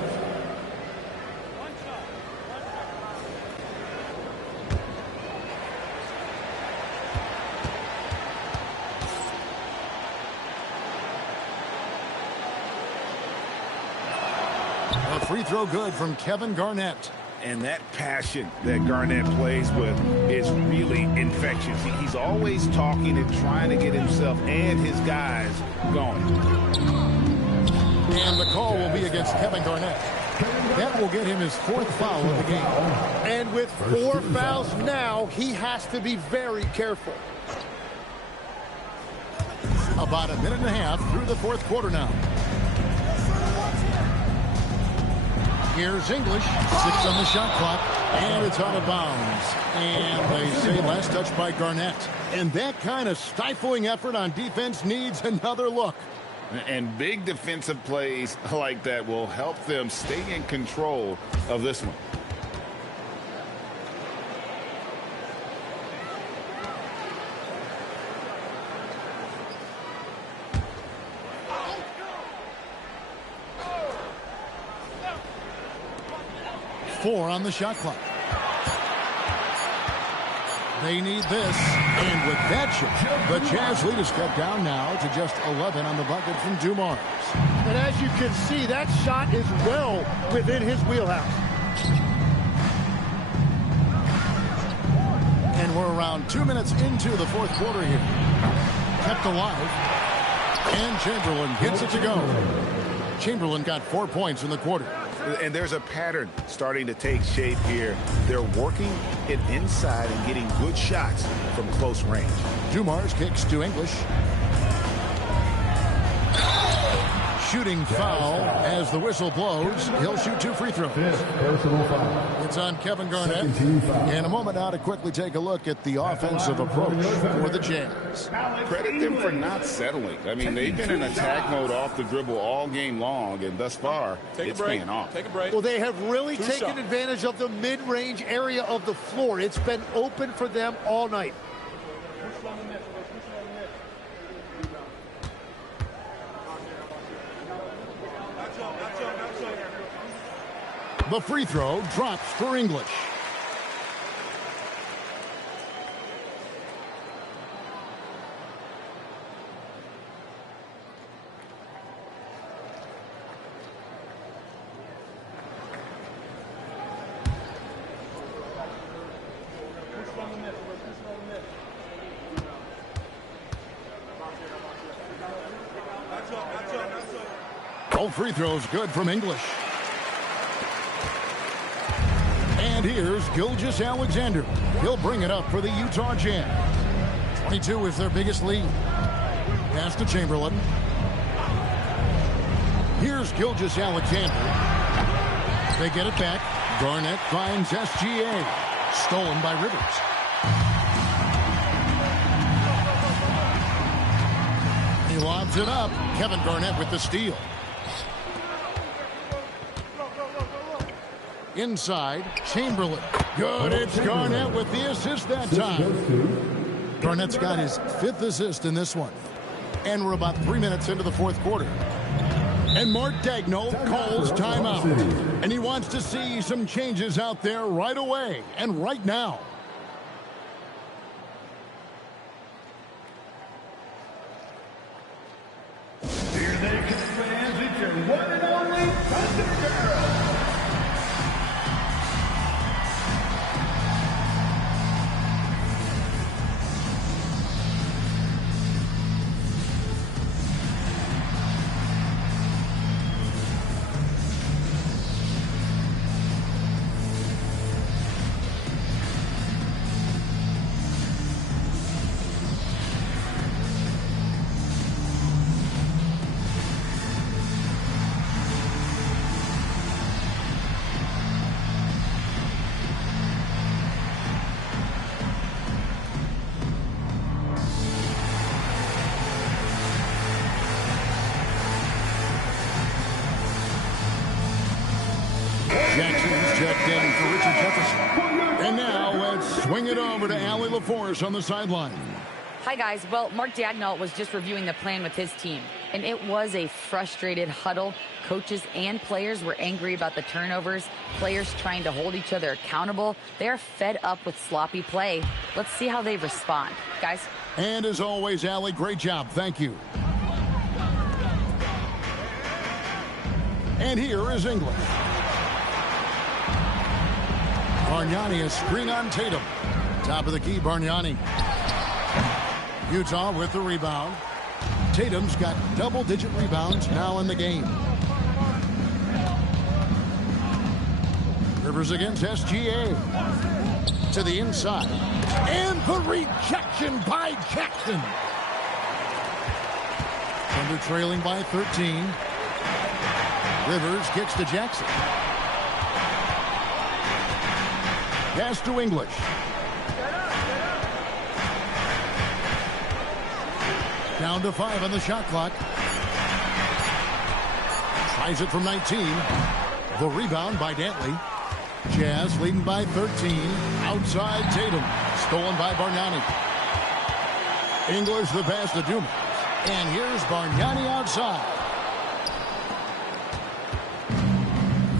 A free throw good from Kevin Garnett. And that passion that Garnett plays with is really infectious. He's always talking and trying to get himself and his guys going. And the call will be against Kevin Garnett. That will get him his 4th foul of the game. And with 4 fouls now, he has to be very careful. About a minute and a half through the 4th quarter now. Here's English. 6 on the shot clock. And it's out of bounds. And they say last touch by Garnett. And that kind of stifling effort on defense needs another look. And big defensive plays like that will help them stay in control of this one. Four on the shot clock. They need this. And with that shot, the Jazz lead is cut down now to just 11 on the bucket from Dumars. And as you can see, that shot is well within his wheelhouse. And we're around 2 minutes into the 4th quarter here. Kept alive. And Chamberlain gets it to go. Chamberlain got 4 points in the quarter. And there's a pattern starting to take shape here. They're working it inside and getting good shots from close range. Dumars kicks to English. Shooting foul as the whistle blows. He'll shoot 2 free throws. It's on Kevin Garnett. In a moment now to quickly take a look at the offensive approach for the Jazz. Credit them for not settling. I mean, they've been in attack mode off the dribble all game long, and thus far, it's paying off. Take a break. Well, they have really taken advantage of the mid-range area of the floor. It's been open for them all night. The free throw drops for English. All free throws good from English. And here's Gilgeous-Alexander. He'll bring it up for the Utah Jazz. 22 is their biggest lead. Pass to Chamberlain. Here's Gilgeous-Alexander. They get it back. Garnett finds SGA. Stolen by Rivers. He lobs it up. Kevin Garnett with the steal. Inside, Chamberlain. Good, it's Garnett with the assist that time. Garnett's got his 5th assist in this one. And we're about 3 minutes into the 4th quarter. And Mark Daigneault calls timeout. And he wants to see some changes out there right away and right now. Here they come, fans. It's your one and only Thunder Girl. Jackson's checked in for Richard Jefferson. And now let's swing it over to Allie LaForce on the sideline. Hi, guys. Well, Mark Daigneault was just reviewing the plan with his team, and it was a frustrated huddle. Coaches and players were angry about the turnovers, players trying to hold each other accountable. They're fed up with sloppy play. Let's see how they respond. Guys? And as always, Allie, great job. Thank you. And here is English. Bargnani, a screen on Tatum. Top of the key, Bargnani. Utah with the rebound. Tatum's got double-digit rebounds now in the game. Rivers against SGA. To the inside. And the rejection by Jackson. Thunder trailing by 13. Rivers gets to Jackson. Pass to English. Down to 5 on the shot clock. Tries it from 19. The rebound by Dantley. Jazz leading by 13. Outside Tatum. Stolen by Bargnani. English the pass to Dumas. And here's Bargnani outside.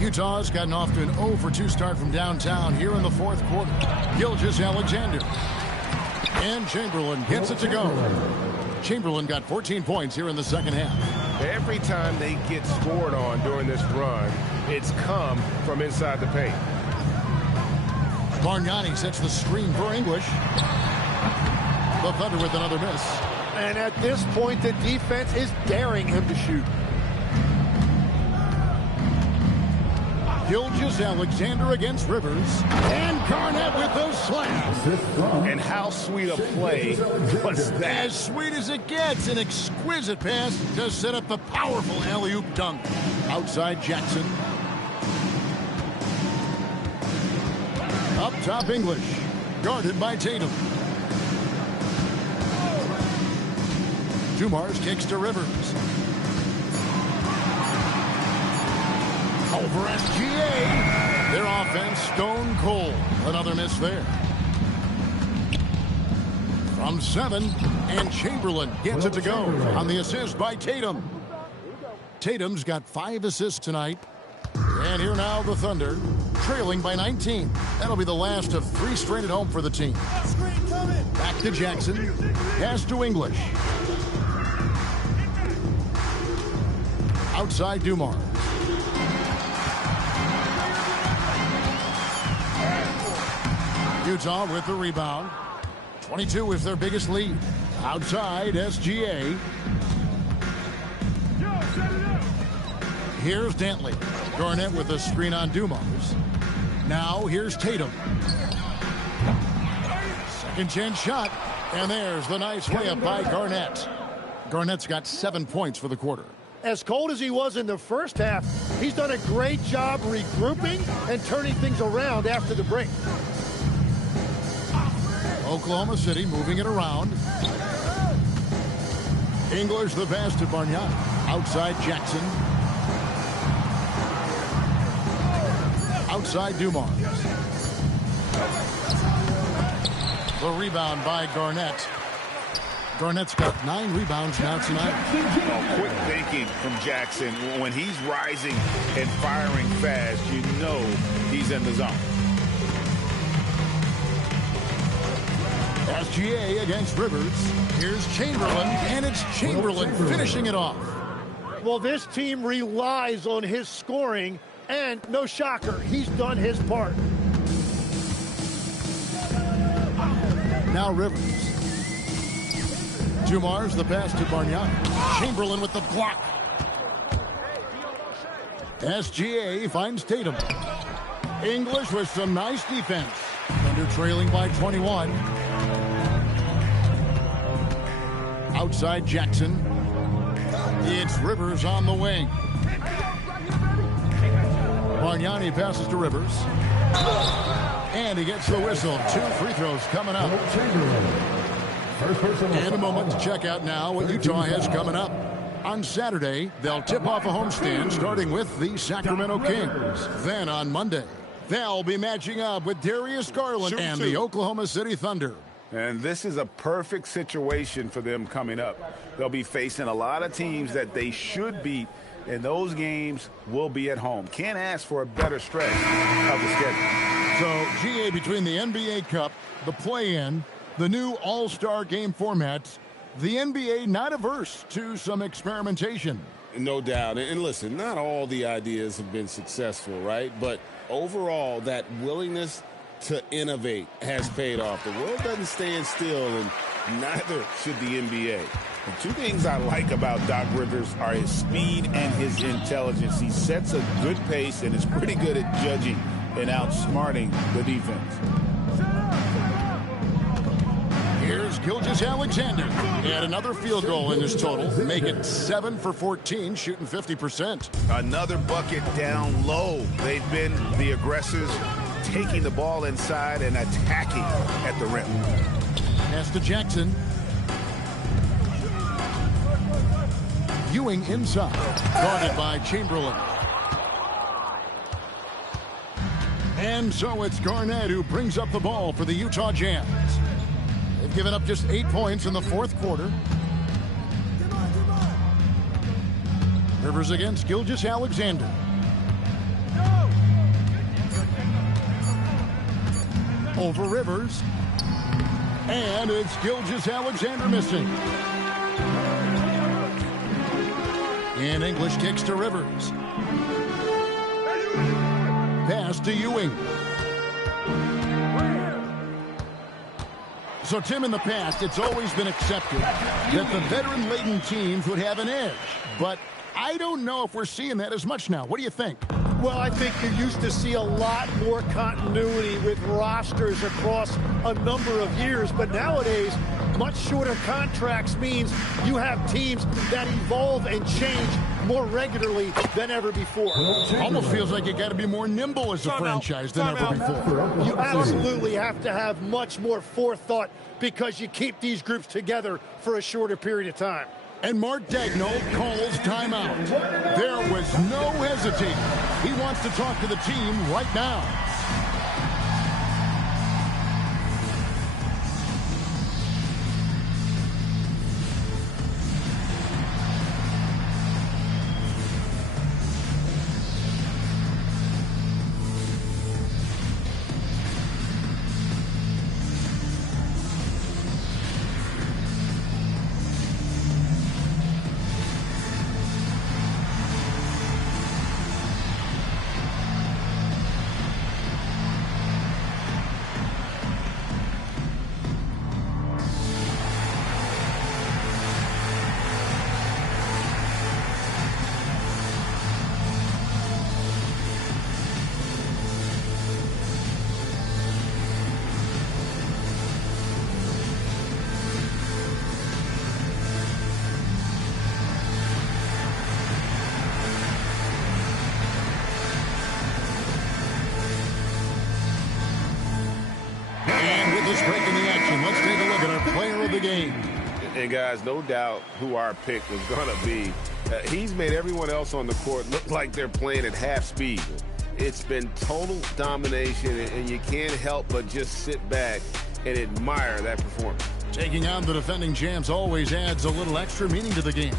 Utah's gotten off to an 0-for-2 start from downtown here in the fourth quarter. Gilgeous-Alexander. And Chamberlain gets it to go. Chamberlain got 14 points here in the second half. Every time they get scored on during this run, it's come from inside the paint. Bargnani sets the screen for English. The Thunder with another miss. And at this point, the defense is daring him to shoot. Gilgeous-Alexander against Rivers. And Garnett with those slams. And how sweet a play was that? As sweet as it gets. An exquisite pass to set up the powerful alley-oop dunk. Outside Jackson. Up top English. Guarded by Tatum. Dumars kicks to Rivers. Over SGA. Their offense stone cold. Another miss there. From 7. And Chamberlain gets it to go on the assist by Tatum. Tatum's got 5 assists tonight. And here now the Thunder trailing by 19. That'll be the last of 3 straight at home for the team. Back to Jackson. Pass to English. Outside Dumars. Utah with the rebound. 22 is their biggest lead. Outside SGA. Here's Dantley. Garnett with a screen on Dumars. Now here's Tatum. Second chance shot. And there's the nice layup by Garnett. Garnett's got 7 points for the quarter. As cold as he was in the first half, he's done a great job regrouping and turning things around after the break. Oklahoma City moving it around. English the pass to Bargnani. Outside Jackson. Outside Dumars. The rebound by Garnett. Garnett's got 9 rebounds now tonight. Oh, quick thinking from Jackson. When he's rising and firing fast, you know he's in the zone. SGA against Rivers. Here's Chamberlain, and it's Chamberlain finishing it off. Well, this team relies on his scoring, and no shocker, he's done his part. Now Rivers. Dumar's the pass to Bargnani. Chamberlain with the block. SGA finds Tatum. English with some nice defense. Thunder trailing by 21. Outside Jackson. It's Rivers on the wing. Bargnani passes to Rivers. And he gets the whistle. 2 free throws coming up. And a moment to check out now what Utah has coming up. On Saturday, they'll tip off a homestand starting with the Sacramento Kings. Then on Monday, they'll be matching up with Darius Garland and the Oklahoma City Thunder. And this is a perfect situation for them coming up. They'll be facing a lot of teams that they should beat, and those games will be at home. Can't ask for a better stretch of the schedule. So, GA, between the NBA Cup, the play-in, the new All-Star game formats, the NBA not averse to some experimentation. No doubt. And listen, not all the ideas have been successful, right? But overall, that willingness to innovate has paid off. The world doesn't stand still, and neither should the NBA. The 2 things I like about Doc Rivers are his speed and his intelligence. He sets a good pace and is pretty good at judging and outsmarting the defense. Here's Gilgeous-Alexander. And another field goal in this total. Make it 7 for 14, shooting 50%. Another bucket down low. They've been the aggressors, taking the ball inside and attacking at the rim. Pass to Jackson. Ewing inside. Guarded by Chamberlain. And so it's Garnett who brings up the ball for the Utah Jazz. They've given up just 8 points in the 4th quarter. Rivers against Gilgeous-Alexander. Over Rivers. And it's Gilgeous-Alexander missing. And English kicks to Rivers. Pass to Ewing. So, Tim, in the past, it's always been accepted that the veteran-laden teams would have an edge. But I don't know if we're seeing that as much now. What do you think? Well, I think you used to see a lot more continuity with rosters across a number of years. But nowadays, much shorter contracts means you have teams that evolve and change more regularly than ever before. Almost feels like you got to be more nimble as a franchise than ever before. You absolutely have to have much more forethought because you keep these groups together for a shorter period of time. And Mark Daigneault calls timeout. There was no hesitating. He wants to talk to the team right now. And guys, no doubt who our pick was going to be. He's made everyone else on the court look like they're playing at half speed. It's been total domination, and you can't help but just sit back and admire that performance. Taking on the defending champs always adds a little extra meaning to the game.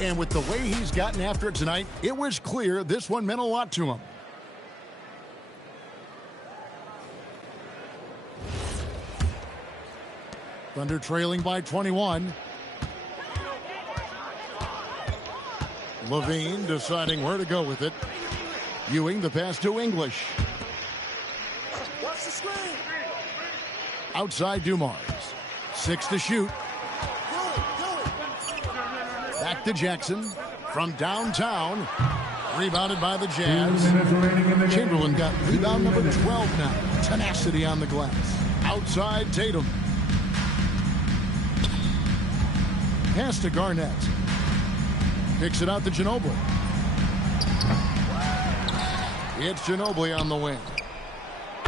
And with the way he's gotten after it tonight, it was clear this one meant a lot to him. Thunder trailing by 21. Levine deciding where to go with it. Ewing the pass to English. Outside Dumars. 6 to shoot. Back to Jackson from downtown. Rebounded by the Jazz. Chamberlain got rebound number 12 now. Tenacity on the glass. Outside Tatum. Pass to Garnett. Picks it out to Ginobili. It's Ginobili on the wing.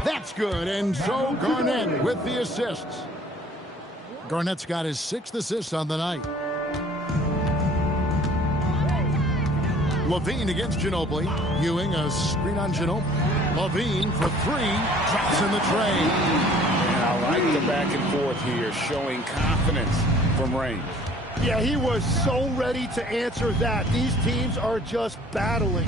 That's good, and so Garnett with the assists. Garnett's got his 6th assist on the night. Levine against Ginobili. Ewing a screen on Ginobili. Levine for 3. Drops in the tray. And I like the back and forth here, showing confidence from range. Yeah, he was so ready to answer that. These teams are just battling.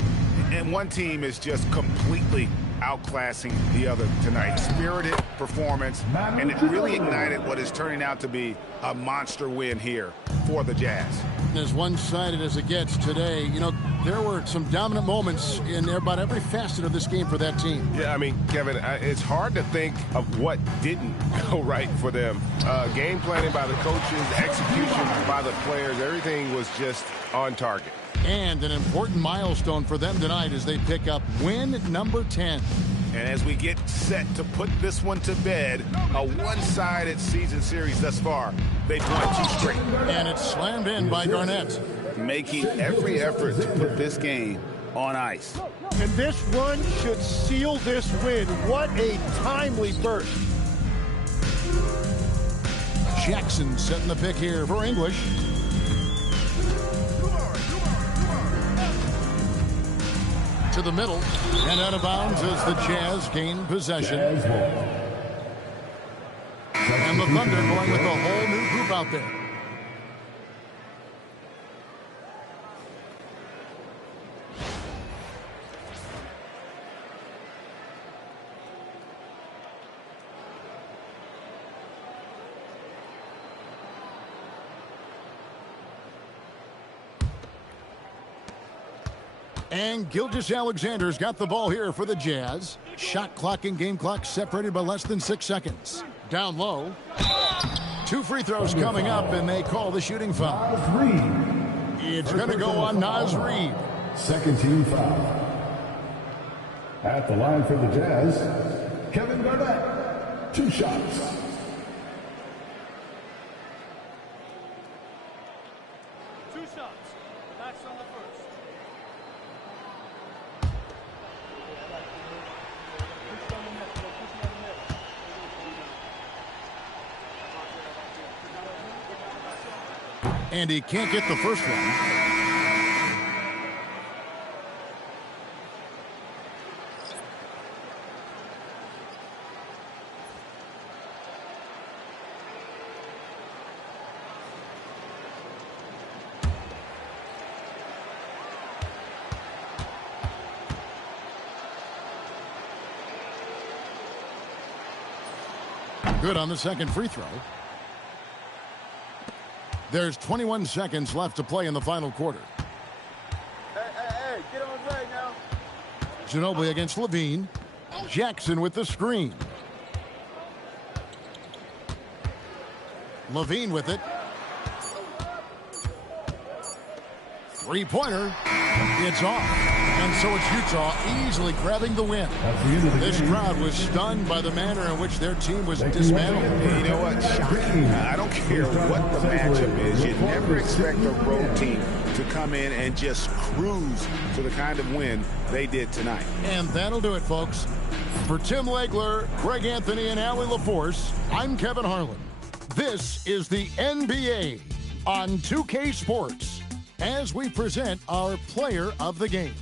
And one team is just completely outclassing the other tonight. Spirited performance, and it really ignited what is turning out to be a monster win here for the Jazz. As one-sided as it gets today, you know, there were some dominant moments in about every facet of this game for that team. Yeah, I mean, Kevin, it's hard to think of what didn't go right for them. Game planning by the coaches, execution by the players, everything was just on target. And an important milestone for them tonight as they pick up win number 10. And as we get set to put this one to bed, a one-sided season series thus far, they've won 2 straight. And it's slammed in by Garnett. Making every effort to put this game on ice. And this run should seal this win. What a timely burst. Jackson setting the pick here for English. To the middle and out of bounds as the Jazz gain possession. And the Thunder going with a whole new group out there. And Gilgeous-Alexander's got the ball here for the Jazz. Shot clock and game clock separated by less than 6 seconds. Down low. 2 free throws coming up, and they call the shooting foul. It's going to go on Naz Reid. Second team foul. At the line for the Jazz, Kevin Garnett. 2 shots. And he can't get the first one. Good on the second free throw. There's 21 seconds left to play in the final quarter. Hey, get on right now. Ginobili against Levine. Jackson with the screen. Levine with it. Three-pointer. It's off. And so it's Utah easily grabbing the win. This crowd was stunned by the manner in which their team was dismantled. You know what? Shocking. I don't care what the matchup is. You never expect a road team to come in and just cruise to the kind of win they did tonight. And that'll do it, folks. For Tim Legler, Greg Anthony, and Allie LaForce, I'm Kevin Harlan. This is the NBA on 2K Sports as we present our player of the game.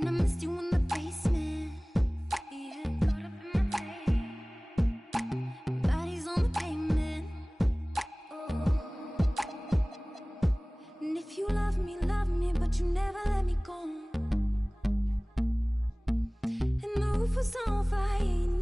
And I missed you in the basement. Yeah, caught up in my day. Bodies on the pavement. Oh. And if you love me, but you never let me go. And the roof was on fire.